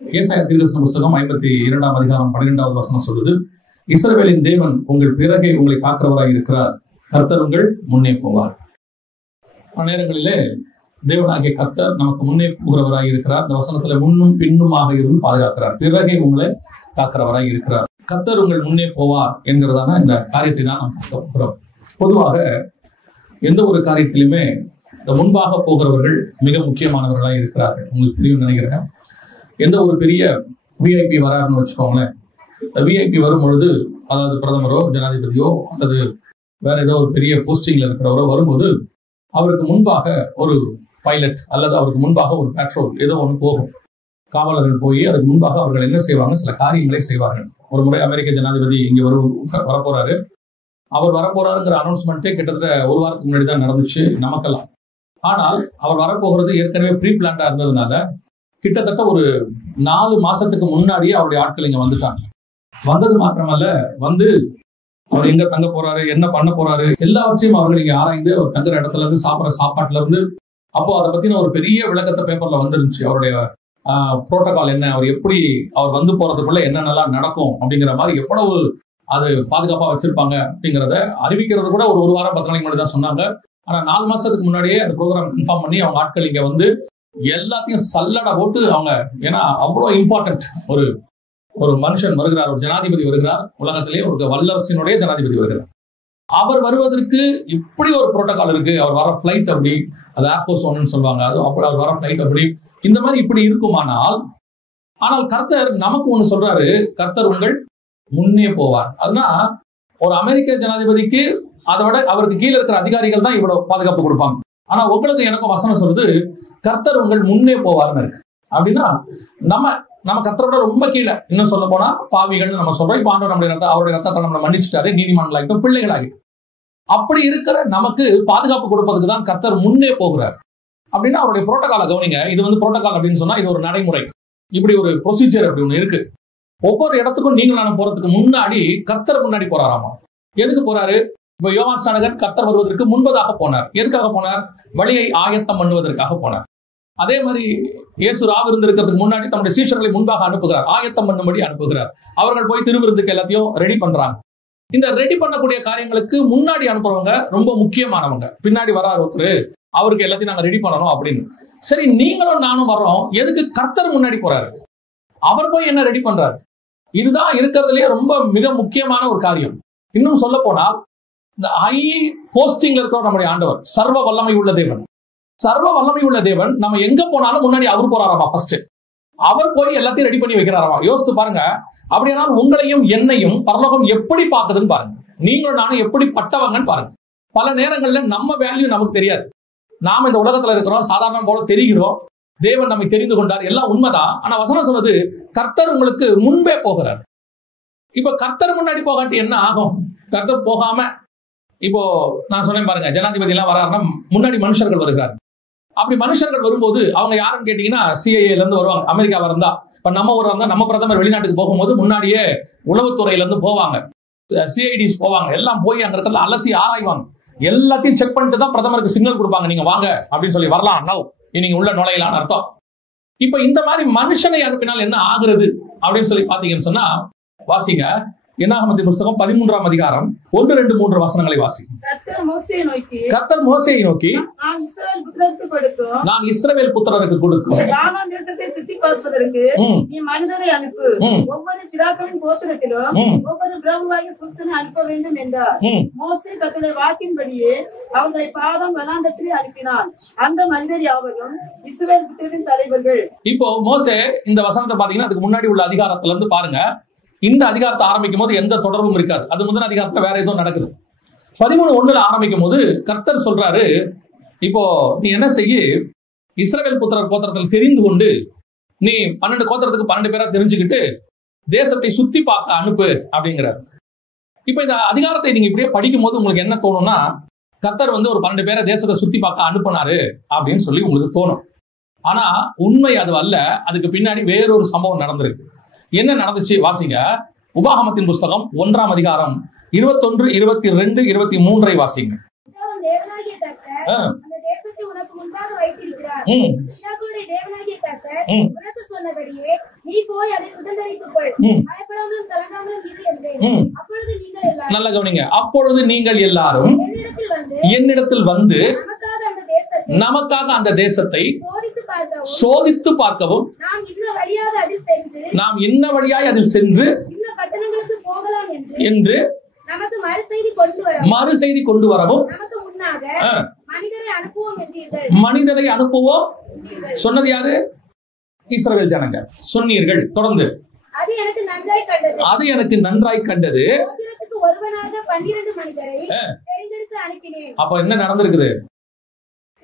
ஏசாயா தீர்க்கதரிசன புஸ்தகம் 52ஆம் அதிகாரம் 12வது வசனம் சொல்லுது, இஸ்ரவேலின் தேவன் உங்கள் பிறகே உங்களை காக்கிறவராய் இருக்கிறார், கர்த்தர் உங்கள் முன்னே போவார். பல நேரங்களிலே தேவனாகிய கர்த்தர் நமக்கு முன்னே போகிறவராய் இருக்கிறார். இந்த வசனத்துல முன்னும் பின்னுமாக இருந்து பாதுகாக்கிறார். பிறகே உங்களை காக்கிறவராய் இருக்கிறார், கர்த்தர் உங்கள் முன்னே போவார் என்கிறதான இந்த காரியத்தை தான் நாம் பார்க்க போகிறோம். பொதுவாக எந்த ஒரு காரியத்திலுமே இந்த முன்பாக போகிறவர்கள் மிக முக்கியமானவர்களாக இருக்கிறார்கள். உங்களுக்கு தெரியும் நினைக்கிறேன். எந்த ஒரு பெரிய விஐபி வராருன்னு வச்சுக்கோங்களேன், விஐபி வரும் பொழுது, அதாவது பிரதமரோ ஜனாதிபதியோ அல்லது வேற ஏதோ ஒரு பெரிய போஸ்டிங்ல இருக்கிறவரோ வரும்போது அவருக்கு முன்பாக ஒரு பைலட் அல்லது அவருக்கு முன்பாக ஒரு பெட்ரோல் ஏதோ ஒன்று போகும். காவலர்கள் போய் அதுக்கு முன்பாக அவர்கள் என்ன செய்வாங்க, சில காரியங்களை செய்வார்கள். ஒரு முறை அமெரிக்க ஜனாதிபதி இங்க வரப்போறாரு. அவர் வரப்போறாருங்கிற அனௌன்ஸ்மெண்ட்டே கிட்டத்தட்ட ஒரு வாரத்துக்கு முன்னாடி தான் நடந்துச்சு நமக்கெல்லாம். ஆனால் அவர் வரப்போகிறது ஏற்கனவே ப்ரீ பிளான்டா இருந்ததுனால கிட்டத்தட்ட ஒரு 4 மாசத்துக்கு முன்னாடியே அவருடைய ஆட்கள் இங்க வந்துட்டாங்க. வந்தது மாத்திரமல்ல, வந்து அவர் எங்க தங்க போறாரு, என்ன பண்ண போறாரு, எல்லாவற்றையும் அவர்கள் இங்க ஆராய்ந்து அவர் தங்குற இடத்துல இருந்து சாப்பிட்ற சாப்பாட்டுல இருந்து, அப்போ அதை பத்தின ஒரு பெரிய விளக்கத்தை பேப்பர்ல வந்துருந்துச்சு. அவருடைய புரோட்டோகால் என்ன, அவர் வந்து போறதுக்குள்ள என்னென்னலாம் நடக்கும் அப்படிங்கிற மாதிரி எவ்வளவு அது பாதுகாப்பா வச்சிருப்பாங்க அப்படிங்கிறத அறிவிக்கிறது கூட ஒரு வாரம் 10 நாளைக்கு முன்னாடி தான் சொன்னாங்க. ஆனா 4 மாசத்துக்கு முன்னாடியே அந்த ப்ரோக்ராம் கன்ஃபார்ம் பண்ணி அவங்க ஆட்கள் இங்க வந்து எல்லாத்தையும் சல்லடை போட்டு அவங்க, ஏன்னா அவ்வளவு இம்பார்ட்டன்ட் ஒரு மனுஷன் வருகிறார், ஒரு ஜனாதிபதி வருகிறார், உலகத்திலேயே ஒரு வல்லரசினுடைய ஜனாதிபதி வருகிறார். அவர் வருவதற்கு இப்படி ஒரு புரோட்டோகால் இருக்கு. அவர் வர பிளைட் அப்படி, அது ஏர்ஃபோர்ஸ் ஒன்னு சொல்லுவாங்க, அது அப்படி அவர் வர பிளைட் அப்படி, இந்த மாதிரி இப்படி இருக்குமானால், ஆனால் கர்த்தர் நமக்கு ஒண்ணு சொல்றாரு, கர்த்தர் உங்கள் முன்னே போவார். அதுனா ஒரு அமெரிக்க ஜனாதிபதிக்கு அதை விட அவருக்கு கீழே இருக்கிற அதிகாரிகள் தான் இவ்வளவு பாதுகாப்பு கொடுப்பாங்க. ஆனா உங்களுக்கு எனக்கும் வசனம் சொல்லுது, கர்த்தர் உங்கள் முன்னே போவார்னு இருக்கு. அப்படின்னா நம்ம கர்த்தரோட ரொம்ப கீழே, இன்னும் சொல்ல போனா பாவிகள்னு நம்ம சொல்றோம். இப்ப ஆண்டவர் அவருடைய ரத்தத்தை நம்மளை மன்னிச்சுட்டாரு, நீதிமான்களாகிட்டோம், பிள்ளைகளாகிட்டோம். அப்படி இருக்கிற நமக்கு பாதுகாப்பு கொடுப்பதுக்கு தான் கர்த்தர் முன்னே போகிறார். அப்படின்னா அவருடைய புரோட்டோகாலை கவனிங்க. இது வந்து புரோட்டோகால் அப்படின்னு சொன்னா இது ஒரு நடைமுறை, இப்படி ஒரு ப்ரொசீஜர் அப்படி ஒண்ணு இருக்கு. ஒவ்வொரு இடத்துக்கும் நீங்க நான் போறதுக்கு முன்னாடி கர்த்தர் முன்னாடி போறாராமா. எதுக்கு போறாரு? இப்ப யோவான் ஸ்நானகன் கர்த்தர் வருவதற்கு முன்பதாக போனார். எதுக்காக போனார்? வழியை ஆயத்தம் பண்ணுவதற்காக போனார். அதே மாதிரி இயேசு ராவிருந்திருக்கிறதுக்கு முன்னாடி தம்முடைய சீஷர்களை முன்பாக அனுப்புகிறார், ஆயத்தம் பண்ணும்படி அனுப்புகிறார். அவர்கள் போய் திருவிருந்துக்கு எல்லாத்தையும் ரெடி பண்றாங்க. இந்த ரெடி பண்ணக்கூடிய காரியங்களுக்கு முன்னாடி அனுப்புறவங்க ரொம்ப முக்கியமானவங்க. பின்னாடி வராரு ஒருத்தர், அவருக்கு எல்லாத்தையும் நாங்க ரெடி பண்ணணும் அப்படின்னு. சரி, நீங்களும் நானும் வர்றோம், எதுக்கு கர்த்தர் முன்னாடி போறாரு? அவர் போய் என்ன ரெடி பண்றாரு? இதுதான் இருக்கிறதுலயே ரொம்ப மிக முக்கியமான ஒரு காரியம். இன்னும் சொல்ல போனால், இந்த ஹை போஸ்டிங்ல இருக்கிற நம்முடைய ஆண்டவர் சர்வ வல்லமை உள்ள தேவன். சர்வ வல்லமை உள்ள தேவன் நம்ம எங்க போனாலும் முன்னாடி அவர் போறாராமா. ஃபர்ஸ்ட் அவர் போய் எல்லாத்தையும் ரெடி பண்ணி வைக்கிறாராமா. யோசித்து பாருங்க. அப்படியானால் உங்களையும் என்னையும் பரலோகம் எப்படி பார்க்குதுன்னு பாருங்க. நீங்களும் நானும் எப்படி பட்டவங்கன்னு பாருங்க. பல நேரங்கள்ல நம்ம வேல்யூ நமக்கு தெரியாது. நாம இந்த உலகத்துல இருக்கிறோம், சாதாரண போல தெரிகிறோம். தேவன் நம்மை தெரிந்து கொண்டார், எல்லாம் உண்மைதான். ஆனா வசனம் சொல்றது, கர்த்தர் உங்களுக்கு முன்பே போகிறார். இப்ப கர்த்தர் முன்னாடி போகாட்டி என்ன ஆகும்? கர்த்தர் போகாம, இப்போ நான் சொன்னேன் பாருங்க, ஜனாதிபதி எல்லாம் வராருன்னா முன்னாடி மனுஷர்கள் வருகிறார். அப்படி மனுஷர்கள் வரும்போது அவங்க யாருன்னு கேட்டீங்கன்னா சிஐஏல இருந்து வருவாங்க. அமெரிக்காவா இருந்தா, இப்ப நம்ம ஊர்ல இருந்தா நம்ம பிரதமர் வெளிநாட்டுக்கு போகும்போது முன்னாடியே உளவுத்துறையில இருந்து போவாங்க, சிஐடிஸ் போவாங்க, எல்லாம் போய் அங்க இருக்கிறத அலசி ஆராய்வாங்க. எல்லாத்தையும் செக் பண்ணிட்டு தான் பிரதமருக்கு சிக்னல் கொடுப்பாங்க, நீங்க வாங்க அப்படின்னு சொல்லி, வரலாம் நவ், நீங்க உள்ள நுழையலான்னு அர்த்தம். இப்ப இந்த மாதிரி மனுஷனை அனுப்பினால் என்ன ஆகுறது அப்படின்னு சொல்லி பாத்தீங்கன்னு சொன்னா, வாசிங்க என்னாகமத்தின் புஸ்தகம் 13ஆம் அதிகாரம் 1, 2, 3 வசனங்களை வாசிங்க. கர்த்தர் மோசேயை நோக்கி, நான் இஸ்ரவேல் புத்திரருக்கு கொடுக்கும் சுத்தி பார்ப்பதற்கு நீ மனிதரை அனுப்பு, ஒவ்வொரு பிதாக்களின் கோத்திரத்திலும் ஒவ்வொரு பிரபுவாகிய புருஷனை அனுப்ப வேண்டும் என்றார். மோசே கர்த்தருடைய வாக்கின்படியே அவர்களை பாதம் வனாந்தரத்திலே அனுப்பினான். அந்த மனிதர் யாவரும் இஸ்ரவேல் புத்திரரின் தலைவர்கள். இப்போ மோசே இந்த வசனத்தை பாத்தீங்கன்னா அதுக்கு முன்னாடி உள்ள அதிகாரத்துல இருந்து பாருங்க. இந்த அதிகாரத்தை ஆரம்பிக்கும் போது எந்த தொடர்பும் இருக்காது. அது முதல் அதிகாரத்துல வேற ஏதோ நடக்குது. 13:1 ஆரம்பிக்கும் போது கர்த்தர் சொல்றாரு, இப்போ நீ என்ன செய்ய, இஸ்ரவேல் புத்திரர் கோத்திரத்தில் தெரிந்து கொண்டு நீ 12 கோத்திரத்துக்கு 12 பேரா தெரிஞ்சுக்கிட்டு தேசத்தை சுத்தி பார்க்க அனுப்பு அப்படிங்கிறார். இப்ப இந்த அதிகாரத்தை நீங்க இப்படியே படிக்கும் போது உங்களுக்கு என்ன தோணும்னா, கர்த்தர் வந்து ஒரு 12 பேரை தேசத்தை சுத்தி பார்க்க அனுப்புனாரு அப்படின்னு சொல்லி உங்களுக்கு தோணும். ஆனா உண்மை அது அல்ல. அதுக்கு பின்னாடி வேறொரு சம்பவம் நடந்திருக்கு. என்ன நடந்துச்சு வாசிங்க. உபாகமத்தின் புஸ்தகம் 1ஆம் அதிகாரம் 21, 22, 23 வாசிங்க. உனக்கு சொன்னபடியே நீ போய் அதை சுதந்தரித்துக் கொள், பயப்படாமலும் கலங்காமலும் இரு என்றேன். அப்பொழுது நீங்கள் எல்லாரும் நல்ல கவனிங்க. அப்பொழுது நீங்கள் எல்லாரும் என்னிடத்தில் வந்து நமக்காக அந்த தேசத்தை சோதித்து பார்க்கவும் நாம் இன்ன வழியாய் அதில் சென்று என்று மறு செய்தி கொண்டு வரவும் மனிதரை அனுப்புவோம். சொன்னது யாரு? இஸ்ரவேல் ஜனங்க சொன்னீர்கள். தொடர்ந்து அது எனக்கு நன்றாய் கண்டது. அப்ப என்ன நடந்திருக்குது?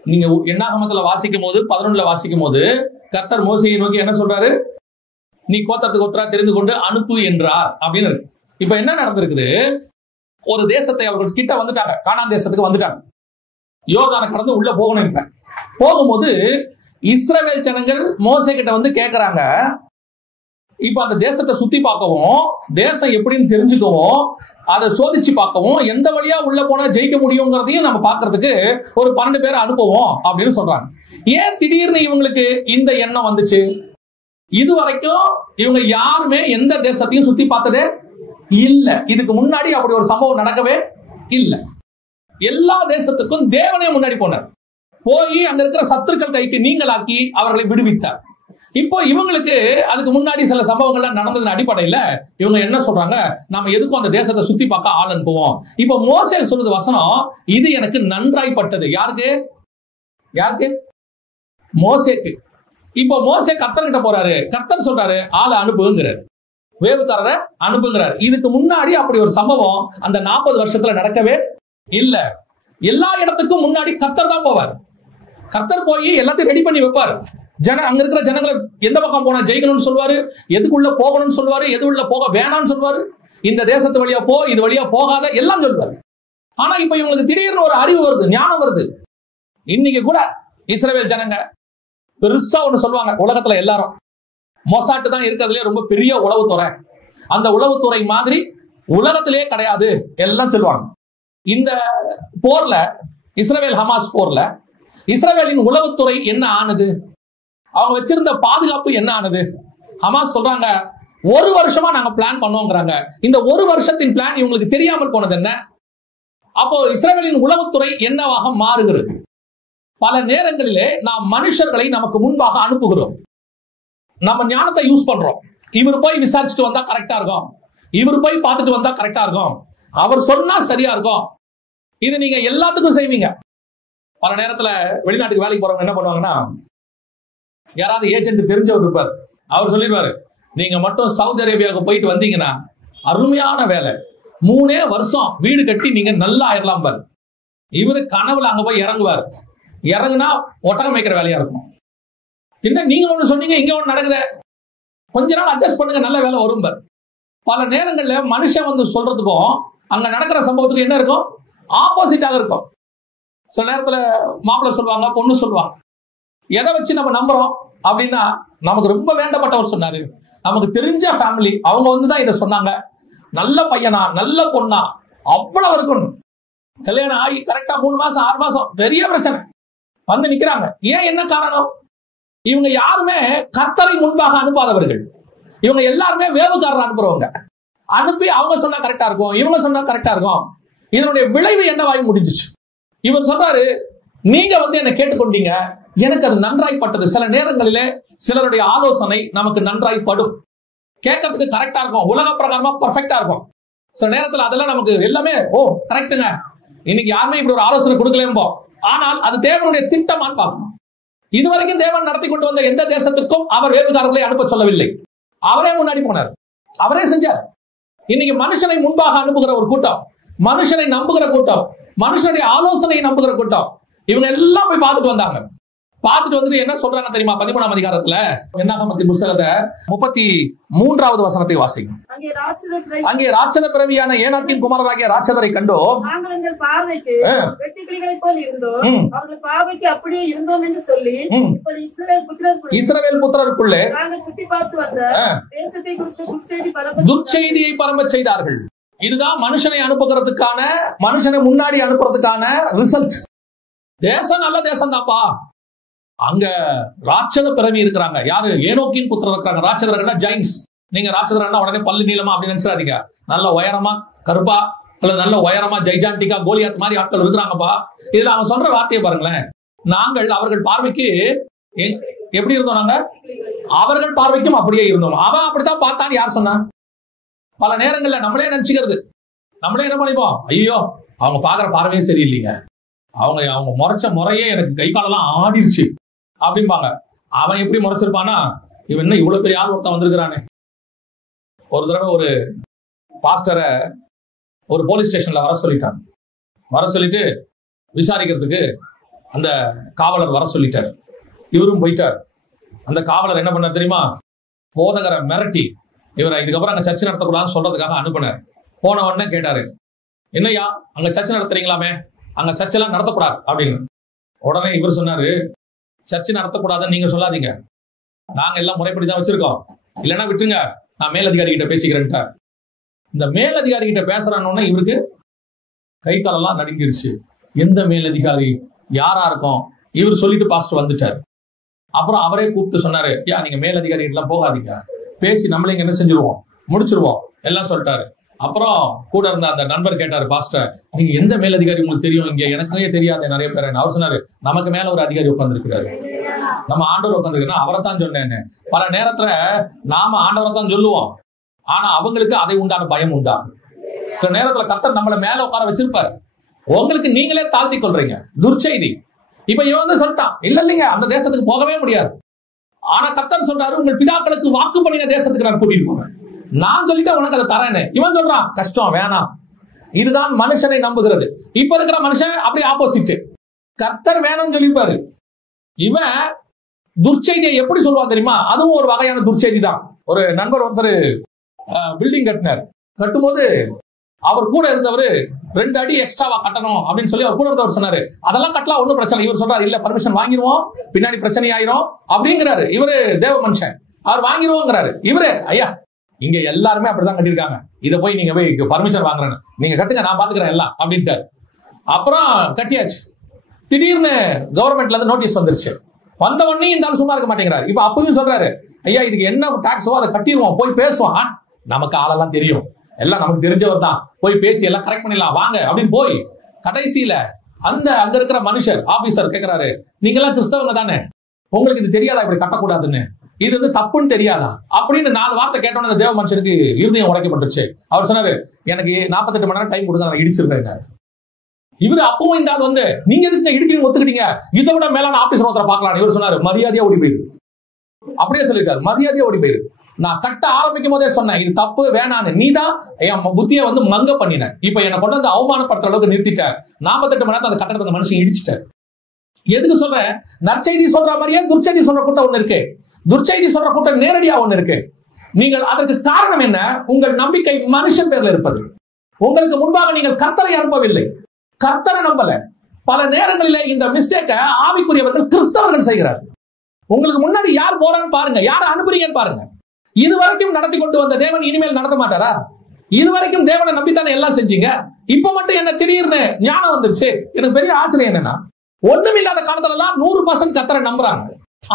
நீங்க என்னாகமத்துல வாசிக்கும் போது 11 வாசிக்கும் போது கர்த்தர் மோசேயை நோக்கி என்ன சொல்றாரு? நீ கோத்திரத்துக்கு ஒருத்தரா தெரிந்து கொண்டு அனுப்பு என்றார் அப்படின்னு இருக்கு. இப்ப என்ன நடந்திருக்குது? ஒரு தேசத்தை அவர்கள் கிட்ட வந்துட்டாங்க, கானான் தேசத்துக்கு வந்துட்டாங்க. யோர்தானை கடந்து உள்ள போகணும். இப்ப போகும்போது இஸ்ரவேல் ஜனங்கள் மோசே கிட்ட வந்து கேக்குறாங்க, இப்ப அந்த தேசத்தை சுத்தி பார்க்கவும், தேசம் எப்படின்னு தெரிஞ்சுக்கவும், அதை சோதிச்சு பார்க்கவும், எந்த வழியா உள்ள போனா ஜெயிக்க முடியுங்கிறதையும் நம்ம பாக்குறதுக்கு ஒரு 12 பேரை அனுப்புவோம் அப்படின்னு சொல்றாங்க. ஏன் திடீர்னு இவங்களுக்கு இந்த எண்ணம் வந்துச்சு? இதுவரைக்கும் இவங்க யாருமே எந்த தேசத்தையும் சுத்தி பார்த்ததே இல்ல. இதுக்கு முன்னாடி அப்படி ஒரு சம்பவம் நடக்கவே இல்லை. எல்லா தேசத்துக்கும் தேவனே முன்னாடி போனார், போய் அங்க இருக்கிற சத்துருக்கள் கைக்கு நீங்களாக்கி அவர்களை விடுவித்தார். இப்போ இவங்களுக்கு அதுக்கு முன்னாடி சில சம்பவங்கள்லாம் நடந்ததன் அடிப்படையில இவங்க என்ன சொல்றாங்க? நாம எதுக்கும் அந்த தேசத்தை சுத்தி பார்க்க ஆள் அனுப்புவோம். இப்போ மோசே சொல்றது வசனம், இது எனக்கு நன்றாய்ப்பட்டது. யாருக்கு? யாருக்கு? மோசேக்கு. இப்போ மோசே கர்த்தர்கிட்ட போறாரு, கர்த்தர் சொல்றாரு ஆளை அனுப்புங்கிறாரு, வேவுக்காரரை அனுப்புங்கிறார். இதுக்கு முன்னாடி அப்படி ஒரு சம்பவம் அந்த 40 வருஷத்துல நடக்கவே இல்ல. எல்லா இடத்துக்கும் முன்னாடி கர்த்தர் தான் போவார். கர்த்தர் போய் எல்லாத்தையும் ரெடி பண்ணி வைப்பார். அங்க இருக்கிற ஜனங்களை எந்த பக்கம் போனா ஜெயிக்கணும்னு சொல்லுவாரு, எதுக்குள்ள போகணும்னு சொல்லுவாரு, எது உள்ள போக வேணாம்னு சொல்லுவாரு, இந்த தேசத்து வழியா போ, இது வழியா போகாத, எல்லாம் சொல்லுவாரு. ஆனா இப்ப இவங்களுக்கு திடீர்னு ஒரு அறிவு வருது, ஞானம் வருது. இன்னைக்கு கூட இஸ்ரவேல் ஜனங்க பெருசா ஒண்ணு சொல்லுவாங்க, உலகத்துல எல்லாரும் மொசாட்டு தான் இருக்கிறதுலே ரொம்ப பெரிய உளவுத்துறை, அந்த உளவுத்துறை மாதிரி உலகத்திலே கிடையாது எல்லாம் சொல்லுவாங்க. இந்த போர்ல, இஸ்ரவேல் ஹமாஸ் போர்ல இஸ்ரவேலின் உளவுத்துறை என்ன ஆனது? அவங்க வச்சிருந்த பாதுகாப்பு என்ன ஆனது? ஹமாஸ் சொல்றாங்க, 1 வருஷமா நாங்க பிளான் பண்ணோங்கிறாங்க. இந்த 1 வருஷத்தின் பிளான் இவங்களுக்கு தெரியாமல் போனது என்ன? அப்போ இஸ்ரவேலின் உளவுத்துறை என்னவாக மாறுகிறது? பல நேரங்களிலே நாம் மனுஷர்களை நமக்கு முன்பாக அனுப்புகிறோம். நம்ம ஞானத்தை யூஸ் பண்றோம். இவர் போய் விசாரிச்சுட்டு வந்தா கரெக்டா இருக்கும், இவர் போய் பார்த்துட்டு வந்தா கரெக்டா இருக்கும், அவர் சொன்னா சரியா இருக்கும். இது நீங்க எல்லாத்துக்கும் செய்வீங்க. பல நேரத்துல வெளிநாட்டுக்கு வேலைக்கு போறவங்க என்ன பண்ணுவாங்கன்னா, யாராவது ஏஜென்ட் தெரிஞ்சவர் இருப்பார், அவர் சொல்லிடுவாரு, நீங்க மட்டும் சவுதி அரேபியாவுக்கு போயிட்டு வந்தீங்கன்னா அருமையான வேலை, 3 வருஷம் வீடு கட்டி நீங்க நல்லா ஆயிரலாம் பாரு. இவரு கனவுல அங்க போய் இறங்குவார். இறங்குனா ஒட்டகம் வைக்கிற வேலையா இருக்கும். என்ன நீங்க ஒண்ணு சொன்னீங்க, இங்க ஒண்ணு நடக்குது, கொஞ்ச நாள் அட்ஜஸ்ட் பண்ணுங்க, நல்ல வேலை வரும் பாரு. பல நேரங்கள்ல மனுஷன் வந்து சொல்றதுக்கும் அங்க நடக்கிற சம்பவத்துக்கும் என்ன இருக்கும்? ஆப்போசிட்டாக இருக்கும். சில நேரத்துல மாப்பிள்ளை சொல்லுவாங்க, பொண்ணு சொல்லுவாங்க, எதை வச்சு நம்ம நம்புறோம் அப்படின்னா, நமக்கு ரொம்ப வேண்டப்பட்டவர் சொன்னாரு, நமக்கு தெரிஞ்ச ஃபேமிலி, அவங்க வந்துதான் இதை சொன்னாங்க, நல்ல பையனா நல்ல பொண்ணா அவ்வளவு இருக்கணும். கல்யாணம் ஆகி கரெக்டா 3 மாசம் 6 மாசம் பெரிய பிரச்சனை வந்து நிக்கிறாங்க. ஏன்? என்ன காரணம்? இவங்க யாருமே கர்த்தரை முன்பாக அனுப்பாதவர்கள். இவங்க எல்லாருமே வேவுக்காரர் அனுப்புறவங்க. அனுப்பி அவங்க சொன்னா கரெக்டா இருக்கும், இவங்க சொன்னா கரெக்டா இருக்கும். இதனுடைய விளைவு என்னவாகி முடிஞ்சிச்சு? இவர் சொல்றாரு, நீங்க வந்து என்ன கேட்டுக்கொண்டீங்க, எனக்கு அது நன்றாய்ப்பட்டது. சில நேரங்களிலே சிலருடைய ஆலோசனை நமக்கு நன்றாய்ப்படும், கேட்கறதுக்கு கரெக்டா இருக்கும், உலக பிரகாரமா பர்ஃபெக்டா இருக்கும். சில நேரத்துல அதெல்லாம் நமக்கு எல்லாமே ஓ கரெக்டுங்க, இன்னைக்கு யாருமே இப்படி ஒரு ஆலோசனை கொடுக்கலேம்போ. ஆனால் அது தேவனுடைய திட்டமான்னு பார்க்கணும். இதுவரைக்கும் தேவன் நடத்தி கொண்டு வந்த எந்த தேசத்துக்கும் அவர் வேவுகாரர்களை அனுப்ப சொல்லவில்லை. அவரே முன்னாடி போனார், அவரே செஞ்சார். இன்னைக்கு மனுஷனை முன்பாக அனுப்புகிற ஒரு கூட்டம், மனுஷனை நம்புகிற கூட்டம், மனுஷனுடைய ஆலோசனையை நம்புகிற கூட்டம், இவங்க எல்லாம் போய் பார்த்துட்டு வந்தாங்க. பார்த்துட்டு வந்து என்ன சொல்றாங்க தெரியுமா? 13ஆம் அதிகாரத்துல என்னாகமத்தின் புத்தகத்தை 33வது வசனத்தை வாசிங்க. அங்கே ராட்சத பிறவியான ஏனாக்கின் குமாரராகிய ராட்சதரை கண்டோம், இஸ்ரவேல் புத்திரருக்குள்ளே துர்ச்செய்தியை பரம்ப செய்தார்கள். இதுதான் மனுஷனை அனுப்புகிறதுக்கான, மனுஷனை முன்னாடி அனுப்புறதுக்கான ரிசல்ட். தேசம் நல்ல தேசம் தான்ப்பா, அங்க ராட்சத பிறவி இருக்கிறாங்க. யாரு? ஏனோக்கின் புத்திரர் இருக்கிறாங்க. ராட்சதர்கள்னா ஜெயின்ஸ். நீங்க ராட்சதர்கள்னா உடனே பல்லு நீளமா அப்படின்னு நினைச்சிடாதீங்க. நல்ல உயரமா கருப்பா அல்லது நல்ல உயரமா ஜெய்ஜாண்டிக்கா கோலியாத் மாதிரி ஆட்கள் இருக்கிறாங்கப்பா. இதுல அவன் சொல்ற வார்த்தையை பாருங்களேன். நாங்கள் அவர்கள் பார்வைக்கு எப்படி இருந்தோம்? நாங்க அவர்கள் பார்வைக்கும் அப்படியே இருந்தோம். அவன் அப்படித்தான் பார்த்தான்னு யார் சொன்னா? பல நேரங்கள்ல நம்மளே நினைச்சுக்கிறது. நம்மளே என்ன பண்ணிப்போம்? ஐயோ அவங்க பாக்குற பார்வையே சரியில்லைங்க, அவங்க முறைச்ச முறையே எனக்கு கை காலெல்லாம் ஆடிருச்சு அப்படிம்பாங்க. அவன் எப்படி முறைச்சிருப்பானா, இவன் என்ன இவ்வளவு பெரிய ஆள் ஒருத்தன் வந்திருக்கிறானே. ஒரு தடவை ஒரு பாஸ்டரை ஒரு போலீஸ் ஸ்டேஷன்ல வர சொல்லிட்டாங்க. வர சொல்லிட்டு விசாரிக்கிறதுக்கு அந்த காவலர் வர சொல்லிட்டார். இவரும் போயிட்டார். அந்த காவலர் என்ன பண்ணார் தெரியுமா? போதகரை மிரட்டி இவரை இதுக்கப்புறம் அங்க சர்ச்சை நடத்தக்கூடாதுன்னு சொல்றதுக்காக அனுப்பினார். போன உடனே கேட்டாரு, என்னையா அங்க சர்ச்சை நடத்துறீங்களாமே, அங்க சர்ச்செல்லாம் நடத்தக்கூடாது அப்படின்னு. உடனே இவர் சொன்னாரு, சர்ச்சை நடத்தக்கூடாதுன்னு நீங்க சொல்லாதீங்க, நாங்க எல்லாம் முறைப்படி தான் வச்சிருக்கோம், இல்லைன்னா விட்டுருங்க, நான் மேலதிகாரி கிட்ட பேசிக்கிறேன்ட்டா. இந்த மேலதிகாரி கிட்ட பேசுறான்னு இவருக்கு கை காலெல்லாம் நடுங்கிருச்சு. எந்த மேலதிகாரி, யாரா இருக்கும்? இவர் சொல்லிட்டு பாஸ்டர் வந்துட்டார். அப்புறம் அவரே கூப்பிட்டு சொன்னாரு, யா நீங்க மேலதிகாரி எல்லாம் போகாதீங்க, பேசி நம்மளே என்ன செஞ்சிருவோம், முடிச்சிருவோம் எல்லாம் சொல்லிட்டாரு. அப்புறம் கூட இருந்த அந்த நண்பர் கேட்டாரு, பாஸ்டர் நீங்க எந்த மேலதிகாரி உங்களுக்கு தெரியும்? இங்க எனக்கே தெரியாது நிறைய பேர். அவர் சொன்னாரு, நமக்கு மேல ஒரு அதிகாரி உட்கார்ந்துருக்கிறாரு, நம்ம ஆண்டவர் உட்கார்ந்துருக்கா, அவரை தான் சொன்னேன்னு. பல நேரத்துல நாம ஆண்டவரை தான் சொல்லுவோம், ஆனா அவங்களுக்கு அதை உண்டான பயம் உண்டாகும். சில நேரத்துல கர்த்தர் நம்மள மேல உட்கார வச்சிருப்பாரு, உங்களுக்கு நீங்களே தாழ்த்தி கொள்றீங்க. துர்ச்செய்தி. இப்ப இவன் வந்து சொல்லிட்டான், இல்ல இல்லைங்க அந்த தேசத்துக்கு போகவே முடியாது. ஆனா கர்த்தர் சொல்றாரு, உங்கள் பிதாக்களுக்கு வாக்கு பண்ணின தேசத்துக்கு நான் கூட்டிட்டு போவேன், நான் சொல்லிட்டு உனக்கு அதை தரேன்னு. இவன் சொல்றான், கஷ்டம் வேணாம். இதுதான் மனுஷனை நம்புகிறது. இப்ப இருக்கிற மனுஷன் அப்படி ஆப்போசிட். கர்த்தர் வேணும்னு சொல்லிப்பாரு. இவன் துர்ச்செய்தியை எப்படி சொல்லுவான் தெரியுமா? அதுவும் ஒரு வகையான துர்ச்செய்தி தான். ஒரு நண்பர் ஒருத்தர் பில்டிங் கட்டினார். கட்டும்போது அவர் கூட இருந்தவர் 2 அடி எக்ஸ்ட்ராவா கட்டணும் அப்படின்னு சொல்லி அவர் கூட இருந்தவர் சொன்னாரு, அதெல்லாம் கட்டலாம் ஒன்னும் பிரச்சனை. இவர் சொல்றாரு, இல்ல பர்மிஷன் வாங்கிடுவோம், பின்னாடி பிரச்சனை ஆயிரும் அப்படிங்கிறாரு. இவரு தேவ மனுஷன், அவர் வாங்கிடுவோங்கிறாரு. இவரு ஐயா இங்க எல்லாருமே அப்படிதான் கட்டிருக்காங்க, இதை போய் நீங்க போய் பர்மிஷன் வாங்குறேன்னு, நீங்க கட்டுங்க நான் பாத்துக்கிறேன் எல்லாம் அப்படின்ட்டாரு. அப்புறம் கட்டியாச்சு. திடீர்னு கவர்மெண்ட்ல இருந்து நோட்டீஸ் வந்துருச்சு. வந்த உடனே இந்த ஆள் சும்மா இருக்க மாட்டேங்கிறாரு. இப்ப அப்பவும் சொல்றாரு, ஐயா இதுக்கு என்ன டாக்ஸோ அதை கட்டிடுவோம், போய் பேசுவோம், நமக்கு ஆளெல்லாம் தெரியும், எல்லாம் நமக்கு தெரிஞ்சவர் தான், போய் பேசி எல்லாம் கரெக்ட் பண்ணிடலாம் வாங்க அப்படின்னு போய் கடைசியில அங்க இருக்கிற மனுஷர் ஆபீசர் கேட்கிறாரு, நீங்க எல்லாம் கிறிஸ்தவங்க தானே, உங்களுக்கு இது தெரியாதா இப்படி கட்டக்கூடாதுன்னு, இது வந்து தப்புன்னு தெரியாதா அப்படின்னு 4 வார்த்தை கேட்டோன்னு தேவ மனுஷனுக்கு இருதயம் உடைக்கப்பட்டுருச்சு. அவர் சொன்னாரு, எனக்கு 48 மணி நேரம் டைம் கொடுங்க, நான் இடிச்சிருக்கேன். இவரு அப்பவும் இந்த ஆள் வந்து, நீங்க எதுக்கு இடிக்கிறீங்க ஒத்துக்கிட்டீங்க, இதை விட மேலான ஆபீசர் ஒருத்தரை பார்க்கலாம். இவர் சொன்னாரு, மரியாதையா ஓடி போயிரு. அப்படியே சொல்லியிருக்காரு, மரியாதையா ஓடி போயிரு. நான் கட்ட ஆரம்பிக்கும் போதே சொன்னேன், இது தப்பு வேணான்னு, நீ தான் என் புத்தியை வந்து மங்க பண்ணின, இப்ப என்னை கொண்டு வந்து அவமானப்படுற அளவுக்கு நிறுத்திட்டார். 48 மணி நேரத்தில் அந்த கட்டடத்தை அந்த மனுஷன் இடிச்சிட்டார். எதுக்கு சொல்றேன்? நற்செய்தி சொல்ற மாதிரியே துர்ச்செய்தி சொல்ற கூட்டம் ஒண்ணு இருக்கு, துர்ச்செய்தி சொல்ற கூட்டம் நேரடியா ஒண்ணு இருக்கு. நீங்கள் அதற்கு காரணம் என்ன? உங்கள் நம்பிக்கை மனுஷன் பேர்ல இருப்பது. உங்களுக்கு முன்பாக நீங்கள் கர்த்தரை அனுப்பவில்லை, கர்த்தரை நம்பல. பல நேரங்களிலே இந்த மிஸ்டேக்க ஆவிக்குரியவர்கள் கிறிஸ்தவர்கள் செய்கிறார். உங்களுக்கு முன்னாடி யார் போறான்னு பாருங்க, யாரை அனுப்புறீங்கன்னு பாருங்க. இதுவரைக்கும் நடத்தி கொண்டு வந்த தேவன் இனிமேல் நடத்த மாட்டாரா? இதுவரைக்கும் தேவனை நம்பித்தானே எல்லாம் செஞ்சீங்க, இப்ப மட்டும் என்ன திடீர்னு ஞானம் வந்துருச்சு? எனக்கு பெரிய ஆச்சரியம் என்னன்னா, ஒண்ணும் இல்லாத காலத்துல எல்லாம் 100% கர்த்தரை நம்புறாங்க.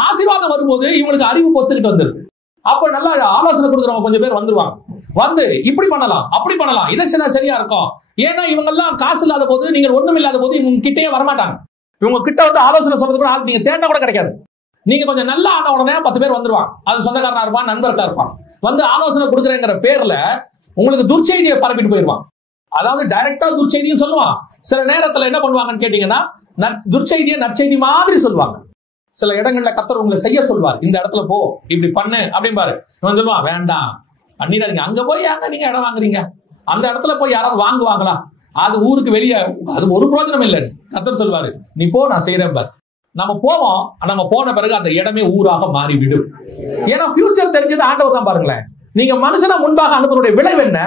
ஆசீர்வாதம் வரும்போது இவங்களுக்கு அறிவு பொத்துக்கிட்டு வந்துருது. அப்ப நல்லா ஆலோசனை கொடுக்குறவங்க கொஞ்சம் பேர் வந்துருவாங்க, வந்து இப்படி பண்ணலாம் அப்படி பண்ணலாம், இதை செஞ்சா சரியா இருக்கும். ஏன்னா இவங்க எல்லாம் காசு இல்லாத போது, நீங்கள் ஒண்ணும் இல்லாத போது இவங்க கிட்டே வரமாட்டாங்க. இவங்க கிட்ட வந்து ஆலோசனை சொல்றது கூட நீங்க தேட கூட கிடைக்காது. நீங்க கொஞ்சம் நல்லா ஆன உடனே 10 பேர் வந்துருவாங்க. அது சொந்தக்காரனா இருப்பான், நண்பர்களா இருப்பான். வந்து ஆலோசனை கொடுக்குறேங்கிற பேர்ல உங்களுக்கு துர்ச்செய்தியை பரப்பிட்டு போயிருவான். அதாவது டைரக்டா துர்ச்செய்தியும் சொல்லுவான். சில நேரத்துல என்ன பண்ணுவாங்கன்னு கேட்டீங்கன்னா, துர்ச்செய்தியை நற்செய்தி மாதிரி சொல்லுவாங்க. சில இடங்கள்ல கர்த்தர் உங்களை செய்ய சொல்வார், இந்த இடத்துல போ இப்படி பண்ணு அப்படிம்பாரு. இவன் சொல்லுவான், வேண்டாம் பண்ணிடாதீங்க, அங்க போய் யாங்க நீங்க இடம் வாங்குறீங்க, அந்த இடத்துல போய் யாராவது வாங்குவாங்களா, அது ஊருக்கு வெளியே, அது ஒரு பிரோஜனம் இல்லைன்னு கர்த்தர் சொல்வாரு. நீ போ, நான் செய்யறேன் பார். நம்ம போவோம், நம்ம போன பிறகு அந்த இடமே ஊராக மாறிவிடும். ஏன்னா ஃபியூச்சர் தெரிஞ்சது ஆண்டவர் தான். பாருங்களேன், நீங்க மனுஷனை முன்பாக அனுப்புவதனுடைய விளைவு என்ன?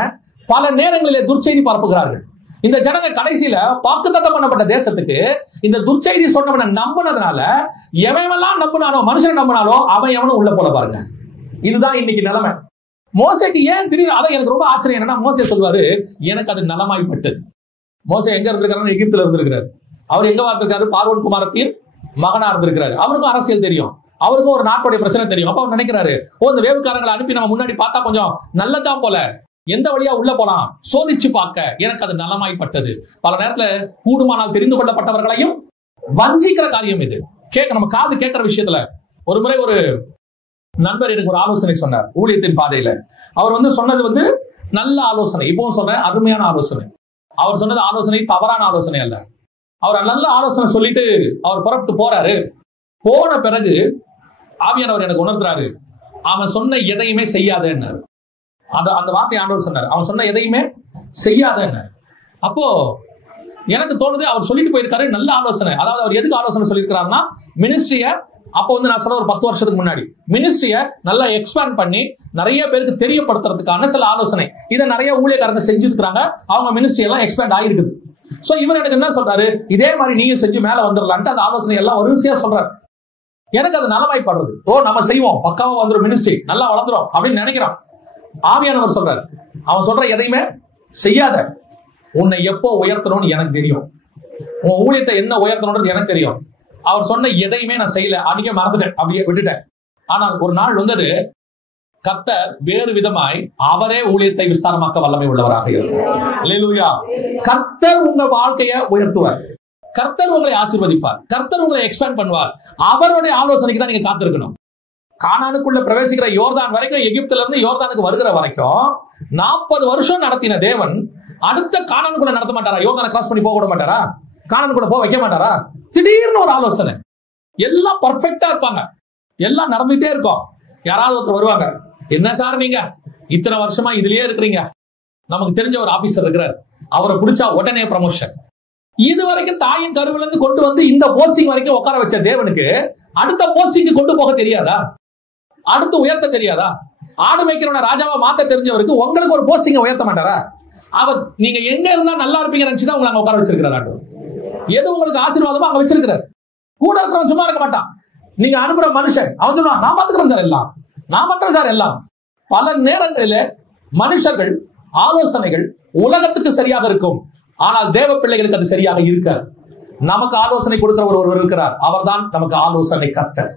பல நேரங்களிலே துர்ச்செய்தி பரப்புகிறார்கள். இந்த ஜனங்க கடைசியில வாக்குத்தத்தம் பண்ணப்பட்ட தேசத்துக்கு இந்த துர்ச்செய்தி சொன்னவனை நம்பினதுனால, எவெல்லாம் நம்பினானோ, மனுஷனை நம்பினாலோ அவன் எவனும் உள்ள போல. பாருங்க, இதுதான் இன்னைக்கு நிலைமை. மோசேக்கு ஏன் திடீர்னு, அதை எனக்கு ரொம்ப ஆச்சரியம் என்னன்னா, மோசே சொல்வாரு, எனக்கு அது நலமாய்ப்பட்டது. மோசே எங்க இருந்திருக்காரு? எகிப்துல இருந்திருக்கிறாரு. அவர் எங்க பார்த்திருக்காரு? பார்வோன் குமாரத்தின் மகனா இருந்திருக்கிறாரு. அவருக்கும் அரசியல் தெரியும், அவருக்கும் ஒரு நாட்டுடைய பிரச்சனை தெரியும். அப்ப அவர் நினைக்கிறாரு, இந்த வேவுக்காரங்களை அனுப்பி நம்ம முன்னாடி பார்த்தா கொஞ்சம் நல்லதான் போல, எந்த வழியா உள்ள போலாம் சோதிச்சு பார்க்க எனக்கு அது நலமாய்ப்பட்டது. பல நேரத்துல கூடுமானால் தெரிந்து கொள்ளப்பட்டவர்களையும் வஞ்சிக்கிற காரியம் இது. நம்ம காது கேட்கிற விஷயத்துல ஒரு முறை ஒரு நண்பர் எனக்கு ஒரு ஆலோசனை சொன்னார் ஊழியத்தின் பாதையில. அவர் சொன்னது நல்ல ஆலோசனை, இப்பவும் சொல்றேன், அருமையான ஆலோசனை. அவர் சொன்னது ஆலோசனை தவறான ஆலோசனை அல்ல. அவர் நல்ல ஆலோசனை சொல்லிட்டு அவர் புறப்பட்டு போறாரு. போன பிறகு ஆவியானவர் எனக்கு உணர்த்துறாரு, அவன் சொன்ன எதையுமே செய்யாதேன்னாரு. அந்த வார்த்தை ஆண்டவர் சொன்னார், அவன் சொன்ன எதையுமே செய்யாதேன்னாரு. அப்போ எனக்கு தோணுது, அவர் சொல்லிட்டு போயிருக்காரு நல்ல ஆலோசனை. அதாவது அவர் எதுக்கு ஆலோசனை சொல்லியிருக்கிறாருன்னா, மினிஸ்ட்ரிய அப்போ நான் சொல்ல ஒரு 10 வருஷத்துக்கு முன்னாடி மினிஸ்ட்ரிய நல்லா எக்ஸ்பேண்ட் பண்ணி நிறைய பேருக்கு தெரியப்படுத்துறதுக்கான சில ஆலோசனை. இதை நிறைய ஊழியக்காரங்க செஞ்சிருக்காங்க, அவங்க மினிஸ்ட்ரி எல்லாம் எக்ஸ்பேண்ட் ஆகிருக்குது. சோ இவர் எனக்கு என்ன சொல்றாரு, இதே மாதிரி நீங்க செஞ்சு மேல வந்துடலான்ட்டு அந்த ஆலோசனை எல்லாம் வரிசையா சொல்றாரு. எனக்கு அது நலவாய்ப்படுறது. நம்ம செய்வோம், பக்காவா வந்துடும், மினிஸ்ட்ரி நல்லா வளர்ந்துரும் அப்படின்னு நினைக்கிறான். ஆவியானவர் சொல்றாரு, அவன் சொல்ற எதையுமே செய்யாத, உன்னை எப்போ உயர்த்தணும்னு எனக்கு தெரியும், உன் ஊழியத்தை என்ன உயர்த்தணும்ன்றது எனக்கு தெரியும். அவர் சொன்ன எதையுமே நான் செய்யல, அன்னைக்கே மறந்துட்டேன், அப்படியே விட்டுட்டேன். ஆனால் ஒரு நாள் வந்தது, கர்த்தர் வேறு விதமாய் அவரே ஊழியத்தை விஸ்தாரமாக்க வல்லமை உள்ளவராக இருந்தார். அல்லேலூயா. கர்த்தர் உங்க வாழ்க்கையை உயர்த்துவார், கர்த்தர் உங்களை ஆசீர்வதிப்பார், கர்த்தர் உங்களை எக்ஸ்பேண்ட் பண்ணுவார். அவருடைய ஆலோசனைக்கு தான் நீங்க காத்திருக்கணும். கானானுக்குள்ள பிரவேசிக்கிற யோர்தான் வரைக்கும், எகிப்துல இருந்து யோர்தானுக்கு வருகிற வரைக்கும் 40 வருஷம் நடத்தின தேவன் அடுத்த கானானுக்குள்ள நடத்த மாட்டாரா? யோர்தானை கிராஸ் பண்ணி போக விட மாட்டாரா? கானானுக்குள்ள போக வைக்க மாட்டாரா? திடீர்னு ஒரு ஆலோசனை, எல்லாம் பர்ஃபெக்டா இருப்பாங்க, எல்லாம் நடந்துட்டே இருக்கும். யாராவது ஒருத்தர் வருவாங்க, என்ன சார் நீங்க இத்தனை வருஷமா இதுலயே இருக்கிறீங்க, நமக்கு தெரிஞ்ச ஒரு ஆபீசர் இருக்கிறார், அவரை பிடிச்சா உடனே ப்ரமோஷன். இது வரைக்கும் தாயின் கருவில இருந்து கொண்டு வந்து இந்த போஸ்டிங் வரைக்கும் உட்கார வச்ச தேவனுக்கு அடுத்த போஸ்டிங்க்கு கொண்டு போக தெரியாதா? அடுத்து உயர்த்த தெரியாதா? ஆடு மேய்க்கிறவன ராஜாவா மாத்த தெரிஞ்சவருக்கு உங்களுக்கு ஒரு போஸ்டிங்க உயர்த்த மாட்டாரா? அவர் நீங்க எங்க இருந்தா நல்லா இருப்பீங்க நினைச்சுதான் உங்களை அங்க உட்கார வச்சிருக்கிறாரு. எது உங்களுக்கு ஆசீர்வாதமா அங்க வச்சிருக்கிறார். கூட இருக்கிறவன் சும்மா இருக்க மாட்டான். நீங்க அனுப்புற மனுஷன் அவன் சொல்லுவான், நான் பாத்துக்கிறேன் சார் எல்லாம், நான் பண்றேன் சார் எல்லாம். பல நேரங்களில மனுஷர்கள் ஆலோசனைகள் உலகத்துக்கு சரியாக இருக்கும், ஆனால் தேவ பிள்ளைகளுக்கு அது சரியாக இருக்காது. நமக்கு ஆலோசனை கொடுக்கிறவர் ஒருவர் இருக்கிறார், அவர்தான் நமக்கு ஆலோசனை கர்த்தர்.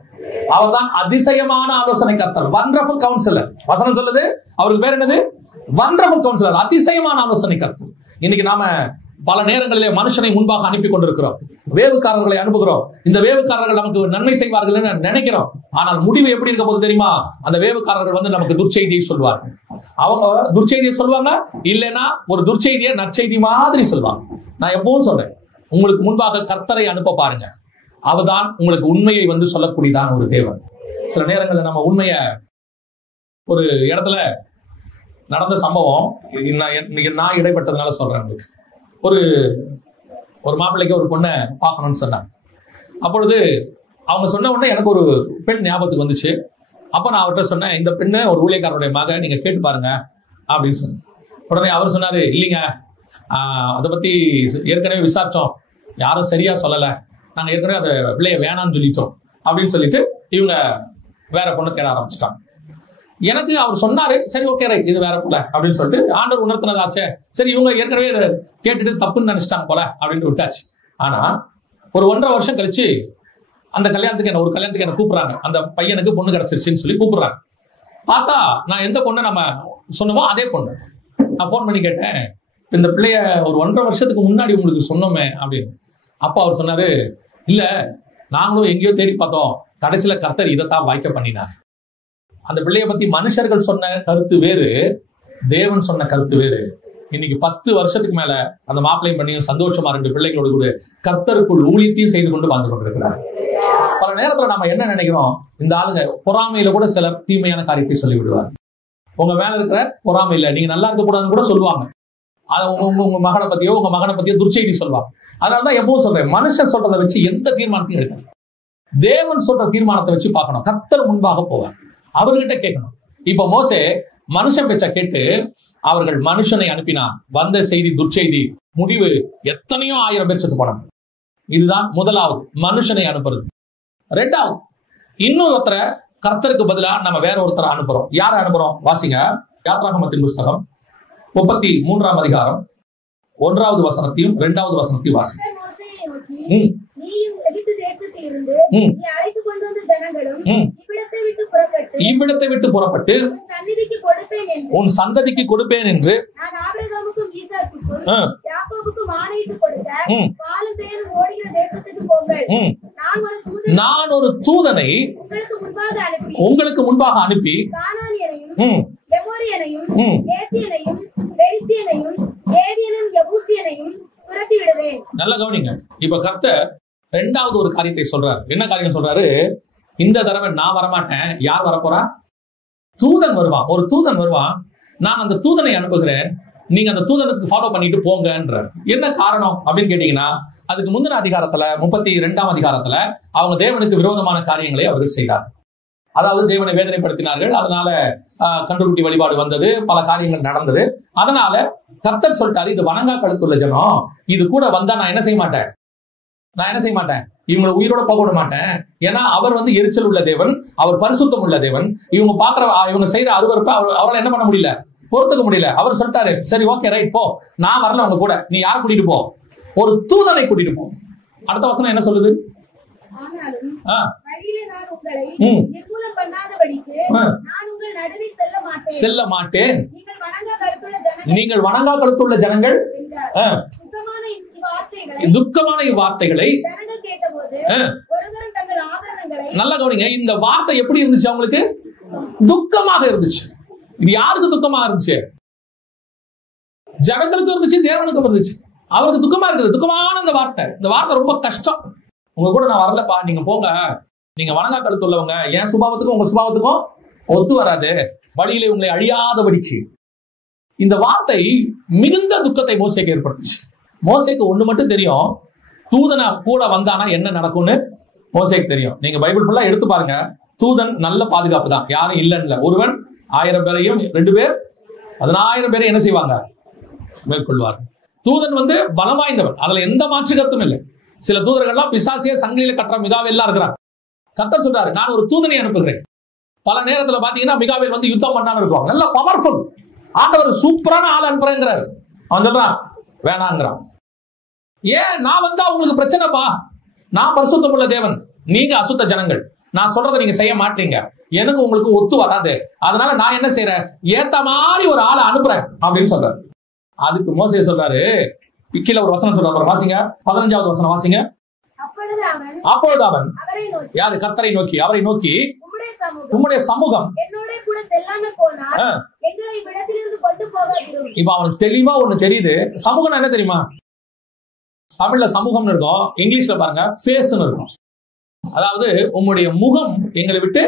அவர்தான் அதிசயமான ஆலோசனை கர்த்தர், வண்டர்ஃபுல் கவுன்சிலர். வசனம் சொல்லுது, அவருக்கு பேர் என்னது? வண்டர்ஃபுல் கவுன்சிலர், அதிசயமான ஆலோசனை கர்த்தர். இன்னைக்கு நாம பல நேரங்களிலே மனுஷனை முன்பாக அனுப்பி கொண்டிருக்கிறோம், வேவுக்காரர்களை அனுப்புகிறோம். இந்த வேவுக்காரர்கள் நமக்கு நன்மை செய்வார்கள் நினைக்கிறோம், ஆனால் முடிவு எப்படி இருக்க போது தெரியுமா? அந்த வேவுக்காரர்கள் நமக்கு துர்ச்செய்தியை சொல்வார்கள். அவங்க துர்ச்செய்தியை சொல்லுவாங்க, இல்லைன்னா ஒரு துர்ச்செய்தியை நற்செய்தி மாதிரி சொல்லுவாங்க. நான் எப்பவும் சொல்றேன், உங்களுக்கு முன்பாக கர்த்தரை அனுப்ப பாருங்க, அவர்தான் உங்களுக்கு உண்மையை சொல்லக்கூடியதான ஒரு தேவன். சில நேரங்களில் நம்ம உண்மைய ஒரு இடத்துல நடந்த சம்பவம் நான் இடைப்பட்டதுனால சொல்றேன் உங்களுக்கு. ஒரு மாப்பிள்ளைக்கு ஒரு பொண்ணை பார்க்கணும்னு சொன்னாங்க. அப்பொழுது அவங்க சொன்ன உடனே எனக்கு ஒரு பெண் ஞாபகத்துக்கு வந்துச்சு. அப்ப நான் அவர்கிட்ட சொன்னேன், இந்த பெண்ணு ஒரு ஊழியக்காரருடைய மக, நீங்க கேட்டு பாருங்க அப்படின்னு சொன்னேன். உடனே அவர் சொன்னாரு, இல்லைங்க அதை பத்தி ஏற்கனவே விசாரிச்சோம், யாரும் சரியா சொல்லல, நாங்க ஏற்கனவே அதை பிள்ளைய வேணாம்னு சொல்லிட்டோம் அப்படின்னு சொல்லிட்டு இவங்க வேற பொண்ணு தேட ஆரம்பிச்சிட்டாங்க. எனக்கு அவர் சொன்னாரு, சரி ஓகே ரைட், இது வேற போல அப்படின்னு சொல்லிட்டு ஆண்டவர் உணர்த்தினதாச்சே, சரி இவங்க ஏற்கனவே இதை கேட்டுட்டு தப்புன்னு நினைச்சிட்டாங்க போல அப்படின்னு விட்டாச்சு. ஆனா ஒரு 1.5 வருஷம் கழிச்சு அந்த கல்யாணத்துக்கு ஒரு கல்யாணத்துக்கு என்ன கூப்பிடுறாங்க. அந்த பையனுக்கு பொண்ணு கிடைச்சிருச்சுன்னு சொல்லி கூப்பிடுறாங்க. பார்த்தா நான் எந்த பொண்ணை நம்ம சொன்னோமோ அதே பொண்ணு. நான் போன் பண்ணி கேட்டேன், இந்த பிள்ளைய ஒரு 1.5 வருஷத்துக்கு முன்னாடி உங்களுக்கு சொன்னோமே அப்படின்னு. அப்ப அவர் சொன்னாரு, இல்ல நாங்களும் எங்கேயோ தேடி பார்த்தோம், கடைசியில கர்த்தர் இதைத்தான் வாய்க்க பண்ணினார். அந்த பிள்ளைய பத்தி மனுஷர்கள் சொன்ன கருத்து வேறு, தேவன் சொன்ன கருத்து வேறு. இன்னைக்கு 10 வருஷத்துக்கு மேல அந்த மாப்பிள்ளையும் பண்ணியும் சந்தோஷமா 2 பிள்ளைகளோடு கூட கர்த்தருக்குள் ஊழியத்தையும் செய்து கொண்டு வாழ்ந்து கொண்டிருக்கிறார். பல நேரத்துல நம்ம என்ன நினைக்கிறோம், இந்த ஆளுங்க பொறாமையில கூட சிலர் தீமையான காரியத்தை சொல்லி விடுவார். உங்க மேல இருக்கிற பொறாமையில நீங்க நல்லா இருக்க கூடாதுன்னு கூட சொல்லுவாங்க. உங்க மகனை பத்தியோ உங்க மகனை பத்தியோ துர்ச்செய்தி சொல்லுவாங்க. அதனாலதான் எப்பவும் சொல்றேன், மனுஷன் சொல்றதை வச்சு எந்த தீர்மானத்தையும் எடுக்கணும். தேவன் சொல்ற தீர்மானத்தை வச்சு பார்க்கணும். கர்த்தர் முன்பாக போவார், அவர்கிட்ட கேட்கணும். இப்ப மோசே மனுஷன் பேச்ச கேட்டு அவர்கள் மனுஷனை அனுப்பினான், வந்த செய்தி துர்ச்செய்தி, முடிவு எத்தனையோ 1000 பேர் செத்து போனாங்க. இதுதான் முதலாவது, மனுஷனை அனுப்புறது. 2வது, இன்னும் ஒருத்தரை கர்த்தருக்கு பதிலா நம்ம வேற ஒருத்தரை அனுப்புறோம். யாரை அனுப்புறோம்? வாசிங்க, யாத்ராகமத்தின் புஸ்தகம் 33ஆம் அதிகாரம் 1வது வசனத்தையும் 2வது வசனத்தையும் வாசிங்க. இருந்து நீ அழைத்துக் கொண்டு வந்த ஜனங்களும் இவ்விடத்தை விட்டு புறப்பட்டு உன் சந்ததிக்கு கொடுப்பேன் என்று நான் ஆபிரகாமுக்கும் ஈசாக்குக்கும் யாக்கோபுக்கும் ஆணையிட்டு கொடுத்த பாலும் தேனும் ஓடுகிற தேசத்துக்கு போங்கள். நான் ஒரு தூதனை உங்களுக்கு முன்பாக அனுப்பி கானானியனையும் எமோரியனையும் ஏத்தியனையும் பெரிசியனையும் ஏவியனையும் எபூசியனையும் துரத்தி விடுவேன். நல்லா கவனிங்க. இப்ப கர்த்தர் இரண்டாவது ஒரு காரியத்தை சொல்றாரு. என்ன காரியம் சொல்றாரு? இந்த தடவை நான் வரமாட்டேன். யார் வரப்போறா? தூதன் வருவான். ஒரு தூதன் வருவான். நான் அந்த தூதனை அனுப்புகிறேன். நீங்க அந்த தூதனுக்கு ஃபாலோ பண்ணிட்டு போங்கன்ற. என்ன காரணம் அப்படின்னு கேட்டீங்கன்னா, அதுக்கு முந்தின அதிகாரத்துல 32ஆம் அதிகாரத்துல அவங்க தேவனுக்கு விரோதமான காரியங்களை அவர்கள் செய்தார். அதாவது தேவனை வேதனைப்படுத்தினார்கள். அதனால கன்றுக்குட்டி வழிபாடு வந்தது, பல காரியங்கள் நடந்தது. அதனால கர்த்தர் சொல்லிட்டாரு, இது வணங்கா கழுத்துள்ள ஜனம், இது கூட வந்தா நான் என்ன செய்ய மாட்டேன், இவங்களை உயிரோட போக விட மாட்டேன். ஏன்னா அவர் எரிச்சல் உள்ள தேவன், அவர் பரிசுத்தம் உள்ள தேவன். இவங்க செய்யற அருவருப்பை அவரால் என்ன பண்ண முடியல, பொறுத்துக்க முடியல. அவர் சொல்லிட்டாரு, சரி ஓகே ரைட் போ, நான் வரல உங்க கூட, நீ யாரை கூட்டிட்டு போ, ஒரு தூதனை கூட்டிட்டு போ. அடுத்த வசனம் என்ன சொல்லுது? செல்ல மாட்டேன். நீங்கள் வணங்கா கழுத்துள்ள ஜனங்கள் துக்கமான இவ்வார்த்தைகளை நல்லா கவனிங்க. இந்த வார்த்தை எப்படி இருந்துச்சு? அவங்களுக்கு துக்கமாக இருந்துச்சு. இது யாருக்கு துக்கமாக இருந்துச்சு? ஜனங்களுக்கு இருந்துச்சு, தேவனுக்கு இருந்துச்சு. அவருக்கு துக்கமா இருக்குது. துக்கமான இந்த வார்த்தை ரொம்ப கஷ்டம். உங்க கூட நான் வரலப்பா, நீங்க போங்க, நீங்க வணங்கா கழுத்து உள்ளவங்க, என் சுபாவத்துக்கும் உங்க சுபாவத்துக்கும் ஒத்து வராது, வழியிலே உங்களை அழியாதபடிக்கு. இந்த வார்த்தை மிகுந்த துக்கத்தை மோசேக்கு ஏற்படுத்துச்சு. மோசேக்கு ஒண்ணு மட்டும் தெரியும், தூதனை கூட வந்தானா என்ன நடக்கும்னு மோசேக்கு தெரியும். நீங்க பைபிள் ஃபுல்லா எடுத்து பாருங்க, தூதன் நல்ல பாதுகாப்பு தான், யாரும் இல்லைன்னு. ஒருவன் 1000 பேரையும் 2 பேர் 10000 பேரை என்ன செய்வாங்க, மேற்கொள்வார். தூதன் பலம் வாய்ந்தவன், அதுல எந்த மாற்று கருத்தும் இல்லை. சில தூதர்கள்லாம் பிசாசிய சங்கிலியில கட்டுற மிகாவேல் எல்லாம் இருக்கிறாங்க. கர்த்தர் சொல்றாரு, நான் ஒரு தூதனை அனுப்புகிறேன். பல நேரத்துல பாத்தீங்கன்னா மிகாவேல் யுத்தம் பண்ணாம இருப்பாங்க, நல்ல பவர்ஃபுல். ஆண்டவர் சூப்பரான ஆள் அனுப்புறேங்கிறாரு. அவன் சொல்றான் வேணாங்கிறான். ஏன்? நான் வந்தா உங்களுக்கு பிரச்சனைப்பா, நான் பரிசுத்தம் உள்ள தேவன், நீங்க அசுத்த ஜனங்கள், நான் சொல்றதை நீங்க செய்ய மாட்டீங்க, எனக்கு உங்களுக்கு ஒத்து வராது, அதனால நான் என்ன செய்யறேன், ஏத்த மாதிரி ஒரு ஆளை அனுப்புறேன் அப்படின்னு சொல்றாரு. அதுக்கு மோசே சொல்றாரு, கீழே ஒரு வசனம் சொல்றாரு, வாசிங்க 15வது வசனம் வாசிங்க. அப்பொழுது அவன் யாரு? கர்த்தரை நோக்கி, அவரை நோக்கி, உம்முடைய சமூகம் இப்ப அவனுக்கு தெளிவா ஒண்ணு தெரியுது. சமூகம் என்ன தெரியுமா? தமிழ்ல சமூகம்னு இருக்கும், இங்கிலீஷ்ல பாருங்க ஃபேஸ்னு இருக்கும். அதாவது உம்முடைய முகம் எங்களை விட்டு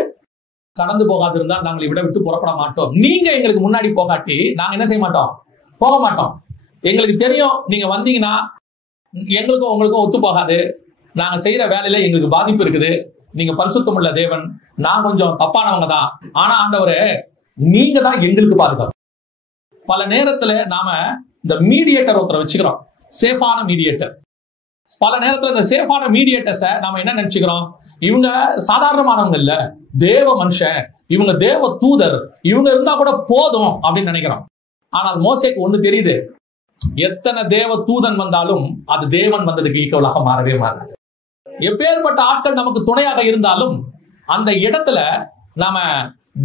கடந்து போகாது இருந்தால் நாங்கள் விட விட்டு புறப்பட மாட்டோம். நீங்க எங்களுக்கு முன்னாடி போகாட்டி நாங்க என்ன செய்ய மாட்டோம், போக மாட்டோம். எங்களுக்கு தெரியும் நீங்க வந்தீங்கன்னா எங்களுக்கும் உங்களுக்கும் ஒத்து போகாது, நாங்க செய்யற வேலையில எங்களுக்கு பாதிப்பு இருக்குது, நீங்க பரிசுத்தம் உள்ள தேவன், நான் கொஞ்சம் தப்பானவங்க தான், ஆனா ஆண்டவரே நீங்க தான் எங்களுக்கு பாதுகாப்பு. பல நேரத்துல நாம இந்த மீடியேட்டர் ஒருத்தரை வச்சுக்கிறோம், சேஃபான மீடியேட்டர். பல நேரத்துல இந்த சேஃபான மீடியேட்டர்ஸை நாம என்ன நினைச்சுக்கிறோம், இவங்க சாதாரணமானவங்க இல்ல, தேவ மனுஷன், இவங்க தேவ தூதர், இவங்க இருந்தா கூட போதும் அப்படின்னு நினைக்கிறோம். ஆனால் மோசேக்கு ஒண்ணு தெரியுது, எத்தனை தேவ தூதன் வந்தாலும் அது தேவன் வந்ததுக்கு ஈக்குவலாக மாறவே மாறாது. எப்பேற்பட்ட ஆட்கள் நமக்கு துணையாக இருந்தாலும் அந்த இடத்துல நாம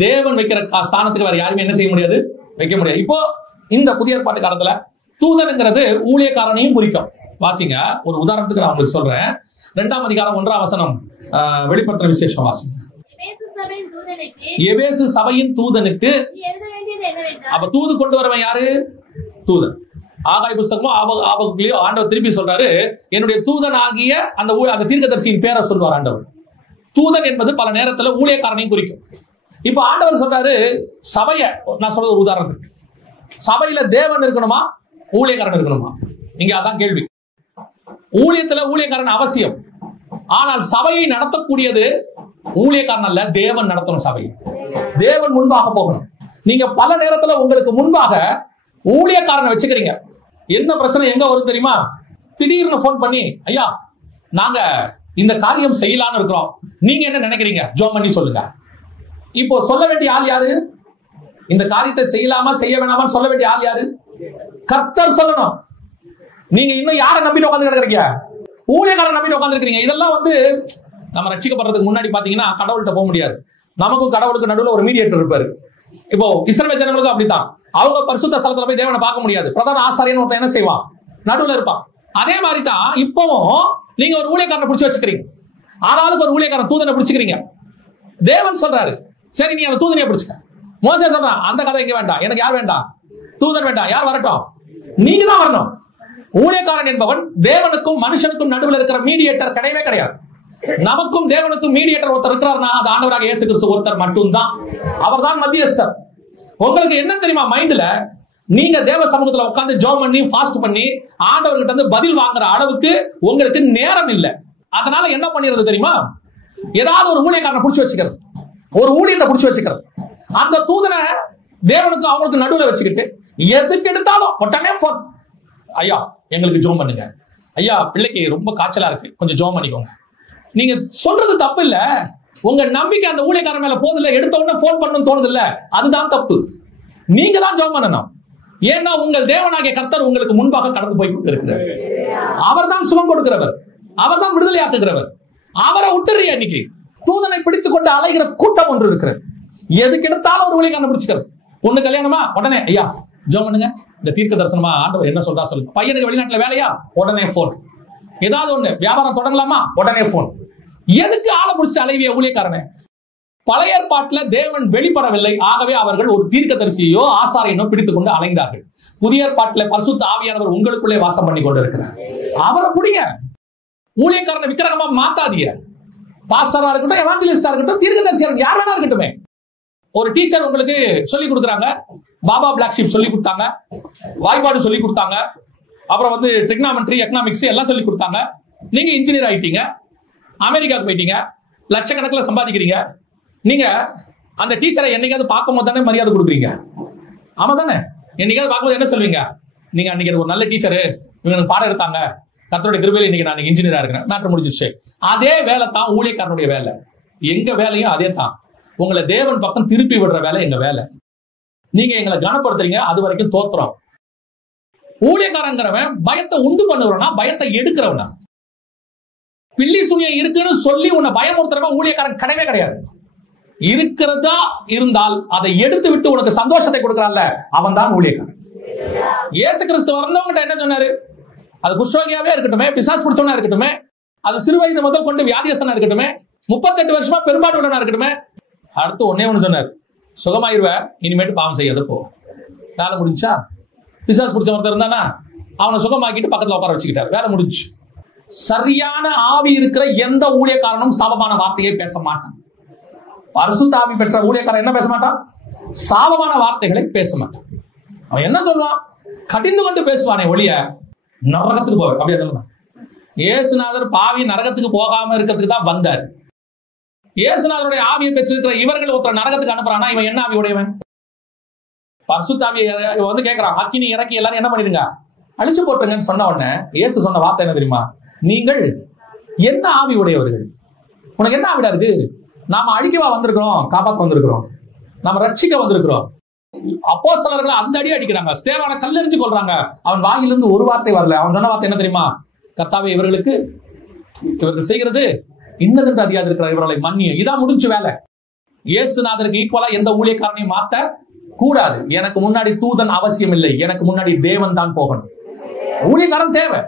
தேவன் வைக்கிற ஸ்தானத்துக்கு வேற யாருமே என்ன செய்ய முடியாது, வைக்க முடியாது. இப்போ இந்த புதிய ஏற்பாட்டு காலத்துல தூதன்ங்கிறது ஊழியக்காரனையும் குறிக்கும். வாசிங்க, ஒரு உதாரணத்துக்கு நான் உங்களுக்கு சொல்றேன். 2ஆம் அதிகாரம் 1ஆம் வசனம், வெளிப்படுத்துற விசேஷம் வாசிங்க. எபேசு சபையின் தூதனுக்கு, அப்ப தூது கொண்டு வரவன் யாரு? தூதன். ஆகாய புஸ்தகமும் ஆபகுலையோ ஆண்டவர் திருப்பி சொல்றாரு, என்னுடைய தூதன் ஆகிய அந்த தீர்க்கதரிசியின் பேரை சொல்வார் ஆண்டவர். தூதன் என்பது பல நேரத்துல ஊழியக்காரனையும் குறிக்கும். இப்ப ஆண்டவர் சொல்றாரு சபைய, நான் சொல்றது ஒரு உதாரணத்துக்கு, சபையில தேவன் இருக்கணுமா, ஊழியக்காரன் இருக்கணுமா? இங்க அதான் கேள்வி. ஊழியத்துல ஊழியக்காரன் அவசியம், ஆனால் சபையை நடத்தக்கூடியது ஊழியக்காரன் அல்ல, தேவன் நடத்தணும். சபையை தேவன் முன்பாக போகணும். நீங்க பல நேரத்துல உங்களுக்கு முன்பாக ஊழியக்காரனை வச்சுக்கிறீங்க. என்ன பிரச்சனை எங்க வரும் தெரியுமா? திடீர்னு போன் பண்ணி, ஐயா நாங்க இந்த காரியம் செய்யலான்னு இருக்கிறோம், நீங்க என்ன நினைக்கிறீங்க, ஜோம் பண்ணி சொல்லுங்க. இப்போ சொல்ல வேண்டிய ஆள் யாரு? இந்த காரியத்தை செய்யலாமா செய்ய வேணாமா சொல்ல வேண்டிய ஆள் யாரு? கர்த்தர் சொல்லணும். நீங்க இன்னும் யாரை நம்பிட்டு உட்கார்ந்து கிடக்குறீங்க? ஊழியக்காரன் நம்பிட்டு உட்கார்ந்து இருக்கீங்க. இதெல்லாம் நம்ம ரட்சிக்கப்படுறதுக்கு முன்னாடி பாத்தீங்கன்னா கடவுள்கிட்ட போக முடியாது. நமக்கும் கடவுளுக்கு நடுவில் ஒரு மீடியேட்டர் இருப்பாரு. இப்போ இஸ்ரவேல் ஜனங்களுக்கும் அப்படித்தான். அவங்க பரிசுத்த ஸ்தலத்துல போய் தேவனை பார்க்க முடியாது. பிரதான ஆசாரியன் ஒருத்தன் என்ன செய்வான்? நடுவில் இருப்பான். அதே மாதிரி தான் இப்பவும் நீங்க ஒரு ஊழியக்காரனை பிடிச்சி வச்சுக்கிறீங்க. ஆனாலும் ஒரு ஊழியக்காரன் தூதனை பிடிச்சிக்கிறீங்க. தேவன் சொல்றாரு, சரி நீ அந்த தூதனையை பிடிச்சுக்க. மோசே சொல்றான், அந்த கதை இங்க வேண்டாம், எனக்கு யார் வேண்டாம்? தூதன் வேண்டாம். யார் வரட்டும்? நீங்க தான் வரணும். ஊழியக்காரன் என்பவன் தேவனுக்கும் மனுஷனுக்கும் நடுவில் இருக்கிற மீடியேட்டர் கிடையவே கிடையாது. நமக்கும் தேவனுக்கும் மீடியேட்டர் ஒருத்தர் இருக்கிறார்னா அது ஆண்டவராக இயேசு கிறிஸ்து ஒருத்தர் மட்டும்தான். அவர் தான் மத்தியஸ்தர். உங்களுக்கு என்ன தெரியுமா? மைண்ட்ல நீங்க தேவ சமூகத்துல உட்கார்ந்து ஜெபம் பண்ணி ஃபாஸ்ட் பண்ணி ஆண்டவர்கிட்ட இருந்து பதில் வாங்குற அளவுக்கு உங்களுக்கு நேரம் இல்லை. அதனால என்ன பண்ணிடுறது தெரியுமா? ஏதாவது ஒரு ஊழியக்காரனை பிடிச்சி வச்சுக்கிறது, ஒரு ஊழியத்தை பிடிச்சி வச்சுக்கிறது. அந்த தூதனை தேவனுக்கு அவங்களுக்கு நடுவில் வச்சுக்கிட்டு எதுக்கு எடுத்தாலும் உடனே போன், ஐயா எங்களுக்கு ஜெபம் பண்ணுங்க, ஐயா பிள்ளைக்கு ரொம்ப காய்ச்சலா இருக்கு கொஞ்சம் ஜெபம் பண்ணிக்கோங்க. நீங்க சொல்றது தப்பு இல்ல, உங்க நம்பிக்கை அந்த ஊழியக்காரன் மேல போதில்ல, எடுத்த உடனே போன் பண்ணணும் தோணுது இல்ல, அதுதான் தப்பு. நீங்க தான் ஜெபம் பண்ணணும். ஏன்னா உங்கள் தேவனாகிய கர்த்தர் உங்களுக்கு முன்பாக கடந்து போய் இருக்கிறார். அவர் தான் சுகம் கொடுக்கிறவர், அவர் தான் விடுதலை ஆக்குகிறவர். அவரை விட்டுறிய இன்னைக்கு தூதனை பிடித்துக் கொண்டு அலைகிற கூட்டம் ஒன்று இருக்கிறது. எதுக்கு எடுத்தாலும் ஒரு ஊழியக்காரனை பிடிச்சுக்கிறது. பொண்ணு கல்யாணமா உடனே ஐயா ஜெபம் பண்ணுங்க, இந்த தீர்க்க தரிசனமா ஆண்டவர் என்ன சொல்றா சொல்லுங்க. பையனுக்கு வெளிநாட்டுல வேலையா உடனே போன். ஏதாவது ஒண்ணு வியாபாரம் தொடங்கலாமா உடனே போன். எதுக்கு ஆளை பிடிச்சிட்டு அலைவிய ஊழியக்காரனை? பழைய ஏற்பாட்டுல தேவன் வெளிப்படவில்லை, ஆகவே அவர்கள் ஒரு தீர்க்கதரிசியோ ஆசாரியனோ பிடித்துக் கொண்டு அலைந்தார்கள். புதிய ஏற்பாட்டுல பரிசுத்த ஆவியானவர் உங்களுக்குள்ளே வாசம் பண்ணி கொண்டு இருக்கிறார். அவரை பிடிங்க. ஊழியக்காரனை விக்கிரகமா மாத்தாதீங்க. பாஸ்டரா இருக்கட்டும், எவாஞ்சலிஸ்டா இருக்கட்டும், தீர்க்கதரிசியா இருக்கட்டும், யார் வேணா இருக்கட்டுமே. ஒரு டீச்சர் உங்களுக்கு சொல்லி கொடுக்குறாங்க, பாபா பிளாக் ஷீப் சொல்லி கொடுத்தாங்க, வாய்ப்பாடு சொல்லி கொடுத்தாங்க, அப்புறம் வந்து ட்ரிக்னாமெட்ரி எக்கனாமிக்ஸ் எல்லாம் சொல்லி கொடுத்தாங்க. நீங்க இன்ஜினியர் ஆயிட்டீங்க, அமெரிக்காவுக்கு போயிட்டீங்க, லட்சக்கணக்கில் சம்பாதிக்கிறீங்க. நீங்க அந்த டீச்சரை என்னைக்காவது பார்க்கும் போது தானே மரியாதை கொடுக்குறீங்க? ஆமா தானே? என்னைக்காவது பார்க்கும்போது என்ன சொல்வீங்க? நீங்க அன்னைக்கு ஒரு நல்ல டீச்சரு, இவங்க பாடம் எடுத்தாங்க, கர்த்தருடைய கிருபையில இன்னைக்கு நான் இன்ஜினியரா இருக்கிறேன், மேட்டர் முடிஞ்சிச்சு. அதே வேலை தான் ஊழியக்காரனுடைய வேலை. எங்க வேலையும் அதே தான். உங்களை தேவன் பக்கம் திருப்பி விடுற வேலை எங்க வேலை. நீங்க எங்களை கனப்படுத்துறீங்க, அது வரைக்கும் தோத்துறோம். ஊழியக்காரங்கிறவன் பயத்தை உண்டு பண்ணுறவனா, பயத்தை எடுக்கிறவனா? பில்லி சுனியம் இருக்குன்னு சொல்லி உன்னை பயமுறுத்துறவன் ஊழியக்காரன் கிடையவே கிடையாது. இருக்கிறதா இருந்தால் அதை எடுத்து விட்டு உனக்கு சந்தோஷத்தை கொடுக்கறான்ல, அவன் தான் ஊழியக்காரன். இயேசு கிறிஸ்து வந்தவங்கிட்ட என்ன சொன்னாரு? அது குஷ்டரோகியாவே இருக்கட்டுமே, பிசாசு பிடிச்சவனா இருக்கட்டுமே, அது சிறு வயது முதல் கொண்டு வியாதியஸ்தனா இருக்கட்டுமே, 38 வருஷமா பெரும்பாடுடனா இருக்கட்டுமே, அடுத்து ஒன்னே ஒண்ணு சொன்னார், சுகமாயிருவ, இனிமேட்டு பாவம் செய்யாத போ. வேலை முடிஞ்சா? பிசாசு பிடிச்ச ஒருத்தர் இருந்தானா அவனை சுகமாக்கிட்டு பக்கத்துல உட்கார வச்சுக்கிட்டாரு, வேலை முடிஞ்சு. சரியான ஆவி இருக்கிற எந்த ஊழியக்காரனும் சாபமான வார்த்தையை பேச மாட்டான். பரிசுத்த ஆவி பெற்ற ஊழியக்காரன் என்ன பேச மாட்டான்? சாபமான வார்த்தைகளை பேச மாட்டான். அவன் என்ன சொல்லுவான்? கடிந்து கொண்டு பேசுவானே ஒழிய நரகத்துக்கு போவேன் அப்படியே சொல்லுவான். இயேசுநாதர் பாவி நரகத்துக்கு போகாம இருக்கிறதுக்கு தான் வந்தார். இயேசுநாதருடைய ஆவியை பெற்றிருக்கிற இவர்கள் ஒருத்தர் நரகத்துக்கு அனுப்புறானா இவன் என்ன ஆவி உடையவன்? பரிசுத்த ஆவியை வந்து கேட்கிறான், அக்கினி இறக்கி எல்லாரும் என்ன பண்ணிடுங்க, அழிச்சு போட்டுருங்கன்னு சொன்ன உடனே இயேசு சொன்ன வார்த்தை என்ன தெரியுமா? நீங்கள் என்ன ஆவி உடையவர்கள்? உனக்கு என்ன ஆவிடா இருக்கு? நாம அழிக்கவா வந்திருக்கிறோம்? காப்பாற்ற வந்திருக்கிறோம், நாம ரட்சிக்க வந்திருக்கிறோம். அப்போஸ்தலர்களை அந்த அடி அடிக்கிறாங்க, ஸ்தேவானை கல்லெறிஞ்சு கொள்றாங்க. அவன் வாயிலிருந்து ஒரு வார்த்தை வரல. அவன் சொன்ன வார்த்தை என்ன தெரியுமா? கர்த்தாவே, இவர்களுக்கு இவர்கள் செய்கிறது இன்னதென்று அறியாது இருக்கிற இவர்களை மன்னியும். இதான் முடிஞ்சு வேலை. இயேசுநாதருக்கு ஈக்குவலா எந்த ஊழியக்காரனையும் மாத்த கூடாது. எனக்கு முன்னாடி தூதன் அவசியம் இல்லை, எனக்கு முன்னாடி தேவன் தான் போகணும். ஊழியக்காரன் தேவை,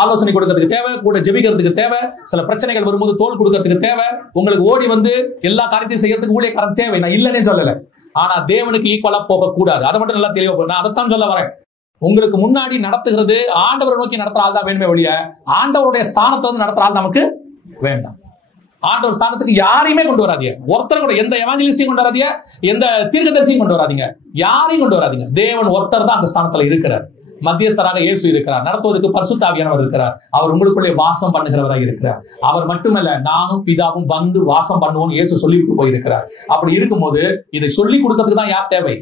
ஆலோசனை கொடுக்கறதுக்கு தேவை, கூட ஜெபிக்கிறதுக்கு தேவை, சில பிரச்சனைகள் வரும்போது தோல் கொடுக்கறதுக்கு தேவை, உங்களுக்கு ஓடி வந்து எல்லா காரியத்தையும் செய்யறதுக்கு ஊழியக்காரன் தேவை. நான் இல்லைன்னே சொல்லல, ஆனா தேவனுக்கு ஈக்குவலா போக கூடாது. அதை மட்டும் நல்லா தெளிவா நான் அதைத்தான் சொல்ல வரேன். உங்களுக்கு முன்னாடி நடத்துகிறது ஆண்டவரை நோக்கி நடத்துற ஆள் தான் வேணுமே ஒழிய ஆண்டவருடைய ஸ்தானத்தை வந்து நடத்துற ஆள் நமக்கு வேண்டாம். ஆண்டவர் ஸ்தானத்துக்கு யாரையுமே கொண்டு வராதீங்க. ஒருத்தர் கூட, எந்த எவாஞ்சலிஸ்டையும் கொண்டு வராதீங்க, எந்த தீர்க்கதரிசியும் கொண்டு வராதீங்க, யாரையும் கொண்டு வராதீங்க. தேவன் ஒருத்தர் தான் அந்த ஸ்தானத்துல இருக்கிறார். மத்தியஸ்தராக இயேசு இருக்கிறார், நடத்துவதற்கு பரிசுத்த ஆவியானவர் இருக்கிறார், அவர் உங்களுக்குள்ளே வாசம் பண்ணுகிறவராக இருக்கிறார். அவர் மட்டுமல்ல, நானும் பிதாவும் வந்து வாசம் பண்ணுவோம் இயேசு சொல்லிவிட்டு போயிருக்கிறார். அப்படி இருக்கும்போது இதை சொல்லி கொடுக்கறதுக்கு தான் யார் தேவை?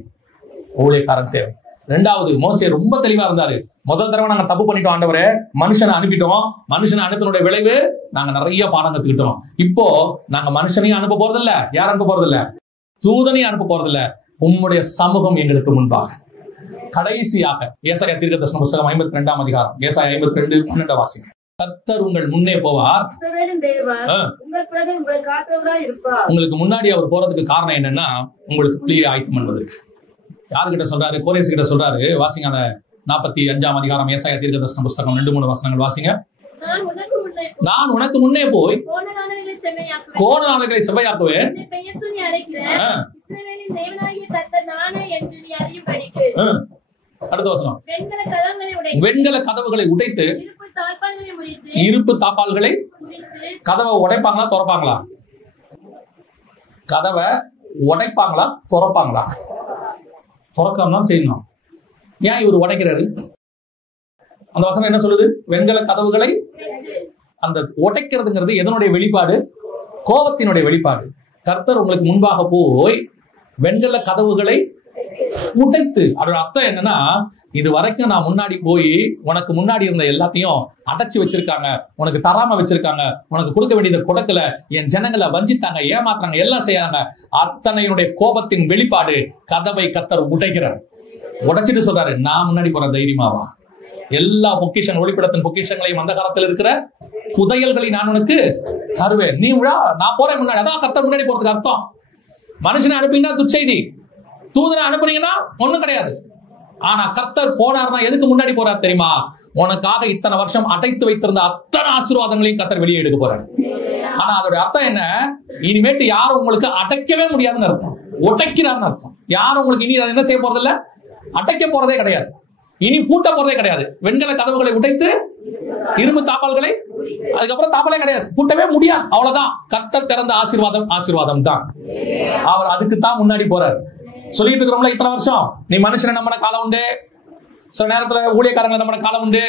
ஊழியக்காரன் தேவை. ரெண்டாவது, மோசே ரொம்ப தெளிவா இருந்தாரு. முதல் தடவை நாங்க தப்பு பண்ணிட்டோம் ஆண்டவரே, மனுஷனை அனுப்பிட்டோம், மனுஷனை அனுப்பினுடைய விளைவு நாங்க நிறைய பாடம் கத்துக்கிட்டோம். இப்போ நாங்க மனுஷனையும் அனுப்ப போறது இல்ல, யார் அனுப்ப போறது இல்ல, தூதனையும் அனுப்ப போறது இல்ல, உம்முடைய சமூகம் எங்களுக்கு முன்பாக. கடைசியாக ஏசாயா தீர்க்கதரிசன புத்தகம் 52 அதிகாரம், ஏசாயா 52:12 வாசிங்க. கர்த்தர் உங்கள் முன்னே போவார். உங்களுக்கு முன்னாடி அவர் போறதுக்கு காரணம் என்னன்னா, உங்களுக்கு புள்ளியை ஆயத்தம் பண்ணுவதற்கு. யாருகிட்ட சொல்றாரு? கோரேஸ் கிட்ட சொல்றாரு. வாசிங்க அந்த 45ஆம் அதிகாரம் ஏசாயா தீர்க்கதரிசன புஸ்தகம் 2-3 வசனங்கள் வாசிங்க. நான் உனக்கு முன்னே போய் கோணலானவைகளை செவ்வையாக்குவேன். அடுத்த வசனம், வெண்கல கதவுகளை உடைத்து இருப்பு தாப்பால்களை. கதவை உடைப்பாங்களா திறப்பாங்களா? கதவை உடைப்பாங்களா திறப்பாங்களா? திறக்கலாம் தான் செய்யணும். ஏன் இவர் உடைக்கிறாரு? அந்த வசனம் என்ன சொல்லுது? வெண்கல கதவுகளை. அந்த உடைக்கிறதுங்கிறது எதனுடைய வெளிப்பாடு? கோபத்தினுடைய வெளிப்பாடு. கர்த்தர் உங்களுக்கு முன்பாக போய் வெண்கல கதவுகளை உடைத்து, அதோட அர்த்தம் என்னன்னா, இது வரைக்கும் நான் முன்னாடி போய் உனக்கு முன்னாடி இருந்த எல்லாத்தையும் அடைச்சு வச்சிருக்காங்க, உனக்கு தராம வச்சிருக்காங்க, உனக்கு கொடுக்க வேண்டியதை கொடுக்கல, என் ஜனங்களை வஞ்சித்தாங்க, ஏமாத்துறாங்க, எல்லாம் செய்யாங்க. அத்தனையுடைய கோபத்தின் வெளிப்பாடு கதவை கர்த்தர் உடைக்கிறார். உடைச்சிட்டு சொல்றாரு, நான் முன்னாடி போற தைரியமாவா? எல்லா பொக்கிஷன் ஒளிப்படத்தின் பொக்கிஷங்களையும் அந்த காலத்தில் இருக்கிற புதையல்களை நான் உனக்கு தருவேன். நீ விழா, நான் போறேன் முன்னாடி. அதான் கர்த்தர் முன்னாடி போறதுக்கு அர்த்தம். மனுஷனை அனுப்பினா துச்செய்தி, தூதனை அனுப்புனீங்கன்னா ஒண்ணும் கிடையாது. ஆனா கர்த்தர் போனார்னா எதுக்கு முன்னாடி போறார் தெரியுமா? உனக்காக இத்தனை வருஷம் அடைத்து வைத்திருந்த அத்தனை ஆசீர்வாதங்களையும் கர்த்தர் வெளியே எடுக்க போறார். ஆனா அதோட அர்த்தம் என்ன? இனிமேட்டு யாரும் உங்களுக்கு அடைக்கவே முடியாதுன்னு அர்த்தம். உடைக்கிறார்னு அர்த்தம். யாரும் உங்களுக்கு இனி என்ன செய்ய போறது இல்ல, அடைக்க போறதே கிடையாது, இனி பூட்ட போறதே கிடையாது. வெண்கல கதவுகளை உடைத்து இரும்பு தாப்பால்களை, அதுக்கப்புறம் தாப்பாலே கிடையாது, பூட்டவே முடியாது. அவ்வளவுதான். கர்த்தர் திறந்த ஆசீர்வாதம் ஆசீர்வாதம் தான். அவர் அதுக்கு தான் முன்னாடி போறார். சொல்லிட்டு இருக்கிறோம்ல இத்தனை வருஷம், நீ மனுஷனை நம்பின காலம் உண்டு, சில நேரத்துல ஊழியக்காரங்களை நம்பின காலம் உண்டு,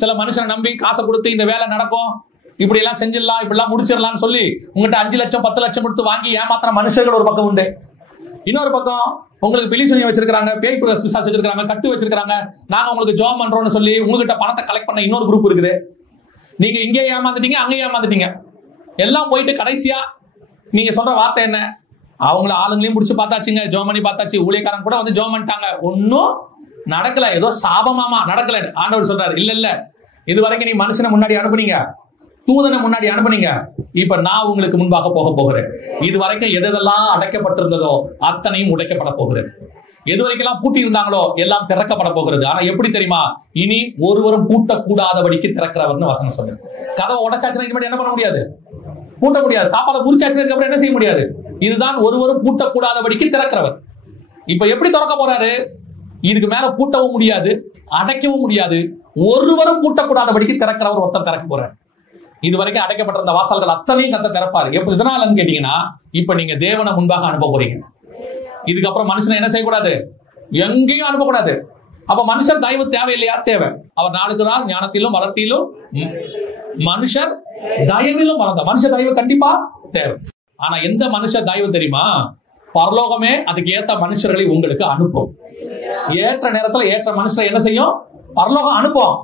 சில மனுஷனை நம்பி காசை கொடுத்து இந்த வேலை நடக்கும், இப்படி எல்லாம் செஞ்சிடலாம், இப்படி எல்லாம் முடிச்சிடலாம்னு சொல்லி உங்ககிட்ட 5 லட்சம் 10 லட்சம் கொடுத்து வாங்கி ஏமாத்தின மனுஷர்கள் ஒரு பக்கம் உண்டு. இன்னொரு பக்கம் உங்களுக்கு பிலி சொல்லி வச்சிருக்காங்க, பேய் பிசாசு வச்சிருக்காங்க, கட்டு வச்சிருக்காங்க, நாங்க உங்களுக்கு ஜாப் பண்றோம்னு சொல்லி உங்ககிட்ட பணத்தை கலெக்ட் பண்ண இன்னொரு குரூப் இருக்குது. நீங்க இங்கே ஏமாந்துட்டீங்க, அங்கே ஏமாந்துட்டீங்க, எல்லாம் போயிட்டு கடைசியா நீங்க சொல்ற வார்த்தை என்ன? அவங்கள ஆளுங்களையும் பிடிச்சி பார்த்தாச்சுங்க, ஜோம் பண்ணி பார்த்தாச்சு, ஊழியக்காரன் கூட வந்து ஜோம் பண்ணிட்டாங்க, ஒன்னும் நடக்கல, ஏதோ சாபமாமா நடக்கல. ஆண்டவர் சொல்றாரு, இல்ல இல்ல, இது வரைக்கும் நீ மனுஷனை முன்னாடி அனுப்புனீங்க, தூதனை முன்னாடி அனுப்புனீங்க, இப்ப நான் உங்களுக்கு முன்பாக போக போகிறேன். இது வரைக்கும் எதெல்லாம் அடைக்கப்பட்டிருந்ததோ அத்தனையும் உடைக்கப்பட போகிறது. எது வரைக்கும் பூட்டி இருந்தாங்களோ எல்லாம் திறக்கப்பட போகிறது. ஆனா எப்படி தெரியுமா? இனி ஒருவரும் பூட்டக்கூடாதபடிக்கு திறக்கிறவர்னு வசனம் சொல்லுங்க. கதவை உடைச்சாச்சுன்னா இனிமேல் என்ன பண்ண முடியாது? பூட்ட முடியாது. தாப்பால புரிச்சாச்சுன்னு அப்புறம் என்ன செய்ய முடியாது? இதுதான் ஒருவரும் பூட்டக்கூடாதபடிக்கு திறக்கிறவர். இப்ப எப்படி திறக்க போறாரு? இதுக்கு மேல பூட்டவும் முடியாது, அடைக்கவும் முடியாது. ஒருவரும் பூட்டக்கூடாதபடிக்கு திறக்கிறவர் ஒருத்தர் திறக்க போறாரு. இது வரைக்கும் அடைக்கப்பட்டிருந்த வாசல்கள் அத்தனையும் கத்த திறப்பாரு. எப்ப இதனாலன்னு கேட்டீங்கன்னா, இப்ப நீங்க தேவனை முன்பாக அனுப்ப போறீங்க. இதுக்கப்புறம் மனுஷனை என்ன செய்யக்கூடாது? எங்கேயும் அனுப்பக்கூடாது. அப்ப மனுஷர் தயவு தேவையில்லையா? தேவை. அவர் நாளுக்கு நாள் ஞானத்திலும் வளர்த்தியிலும் மனுஷர் தயவிலும் வளர்ந்த மனுஷ தயவு கண்டிப்பா தேவை. ஆனா எந்த மனுஷ தயவு தெரியுமா? பரலோகமே அதுக்கு ஏற்ற மனுஷர்களை உங்களுக்கு அனுப்பும். ஏற்ற நேரத்துல ஏற்ற மனுஷரை என்ன செய்யும்? பரலோகம் அனுப்பும்.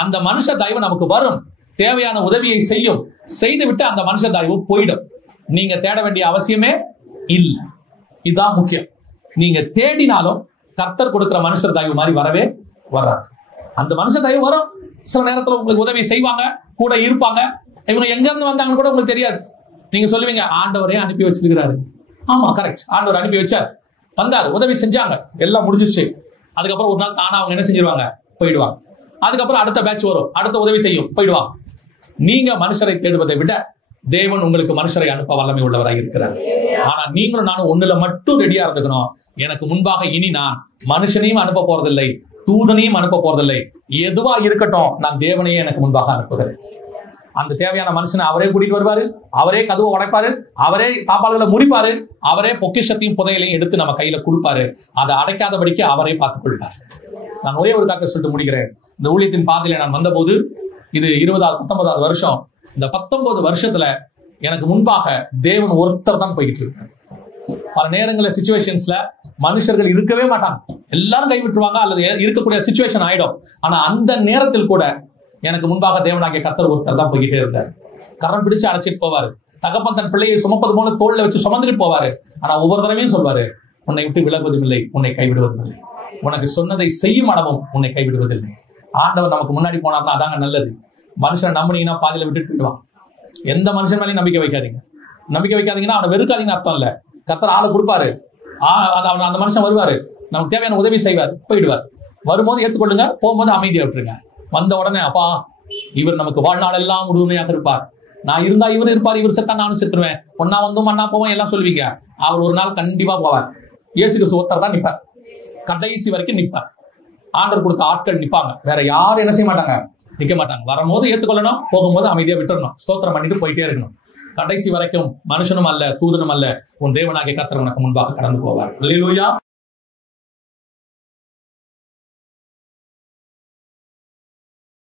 அந்த மனுஷ தயவு நமக்கு வரும், தேவையான உதவியை செய்யும். செய்து விட்டு அந்த மனுஷ தயவு போயிடும். நீங்க தேட வேண்டிய அவசியமே இல்லை. இதுதான் முக்கியம். நீங்க தேடினாலும் கர்த்தர் கொடுக்கிற மனுஷர் தயவு மாதிரி வரவே வராது. அந்த மனுஷ தயவு வரும். சில நேரத்துல உங்களுக்கு உதவி செய்வாங்க, கூட இருப்பாங்க. இவங்க எங்க இருந்து வந்தாங்கன்னு கூட உங்களுக்கு தெரியாது. நீங்க சொல்லுவீங்க, ஆண்டவரே அனுப்பி வச்சிருக்கிறாரு. ஆமா, கரெக்ட், ஆண்டவர் அனுப்பி வச்சார், வந்தாரு, உதவி செஞ்சாங்க, எல்லாம் முடிஞ்சிச்சு. அதுக்கப்புறம் ஒரு நாள் தானா அவங்க என்ன செஞ்சிருவாங்க? போயிடுவாங்க. அதுக்கப்புறம் அடுத்த பேட்ச் வரும், அடுத்த உதவி செய்யும், போயிடுவாங்க. நீங்க மனுஷரை தேடுவதை விட தேவன் உங்களுக்கு மனுஷரை அனுப்ப வல்லமை உள்ளவராக இருக்கிறார். ஆனா நீங்களும் நானும் ஒண்ணுல மட்டும் ரெடியா இருந்துக்கணும். எனக்கு முன்பாக இனி நான் மனுஷனையும் அனுப்ப போறதில்லை, தூதனையும் அனுப்ப போறதில்லை. எதுவா இருக்கட்டும், நான் தேவனையே எனக்கு முன்பாக அனுப்புகிறேன். அந்த தேவையான மனுஷனை அவரே கூட்டிட்டு வருவாரு, அவரே கதவை உடைப்பாரு, அவரே தாப்பால்களை முறிப்பாரு, அவரே பொக்கிஷத்தையும் புதையலையும் எடுத்து நம்ம கையில கொடுப்பாரு. அதை அடைக்காதபடிக்கு அவரே பார்த்துக் கொள்வார். நான் ஒரே ஒரு காக்க சொல்லிட்டு முடிக்கிறேன். இந்த ஊழியத்தின் பாதையில நான் வந்தபோது, இது 19வது வருஷம். இந்த 19 வருஷத்துல எனக்கு முன்பாக தேவன் ஒருத்தர் தான் போய்கிட்டு இருக்காரு. பல நேரங்களில் சிச்சுவேஷன்ஸ்ல மனுஷர்கள் இருக்கவே மாட்டாங்க, எல்லாரும் கைவிட்டுருவாங்க, அல்லது இருக்கக்கூடிய சிச்சுவேஷன் ஆயிடும். ஆனா அந்த நேரத்தில் கூட எனக்கு முன்பாக தேவனாகிய கர்த்தர் ஒருத்தர் தான் போய்கிட்டே இருந்தார். கரம் பிடிச்சு அழைச்சிட்டு போவாரு. தகப்பன் தன் பிள்ளையை சுமப்பது போல தோல்ல வச்சு சுமந்துட்டு போவாரு. ஆனா ஒவ்வொரு தடவையும் சொல்வாரு, உன்னை விட்டு விலகுவதும் இல்லை, உன்னை கைவிடுவதும் இல்லை, உனக்கு சொன்னதை செய்யும் அளவும் உன்னை கைவிடுவதில்லை. ஆண்டவர் நமக்கு முன்னாடி போனார்னா அதாங்க நல்லது. மனுஷனை நம்பினீங்கன்னா பாதியில விட்டுட்டு போயிடுவான். எந்த மனுஷன் மேலேயும் நம்பிக்கை வைக்காதீங்க. நம்பிக்கை வைக்காதீங்கன்னா அவனை வெறுக்காதீங்க அர்த்தம் இல்ல. கர்த்தர் ஆளை கொடுப்பாரு, அந்த மனுஷன் வருவாரு, நமக்கு தேவையான உதவி செய்வார், போயிடுவார். வரும்போது ஏற்றுக்கொள்ளுங்க, போகும்போது அமைதியா விட்டுருங்க. வந்த உடனே அப்பா இவர் நமக்கு வாழ்நாள் எல்லாம் உறுதுணையாக இருப்பார், நான் இருந்தா இவர் இருப்பார், இவர் செத்தா நானும் செத்துருவேன், ஒன்னா வந்தும் மண்ணா போவோம் எல்லாம் சொல்லுவீங்க. அவர் ஒரு நாள் கண்டிப்பா போவார். இயேசு கிறிஸ்து ஒருத்தர் தான் நிற்பார், கடைசி வரைக்கும் நிற்பார். ஆண்டவர் கொடுத்த ஆட்கள் நிற்பாங்க, வேற யாரும் என்ன செய்ய மாட்டாங்க, நிக்க மாட்டாங்க. வரும்போது ஏற்றுக்கொள்ளணும், போகும்போது அமைதியா விட்டுறணும், ஸ்தோத்திரம் பண்ணிட்டு போயிட்டே இருக்கணும். கடைசி வரைக்கும் மனுஷனும் அல்ல தூதனும் அல்ல, உன் தேவனாகிய கர்த்தர் உனக்கு முன்பாக கடந்து போவார். அல்லேலூயா.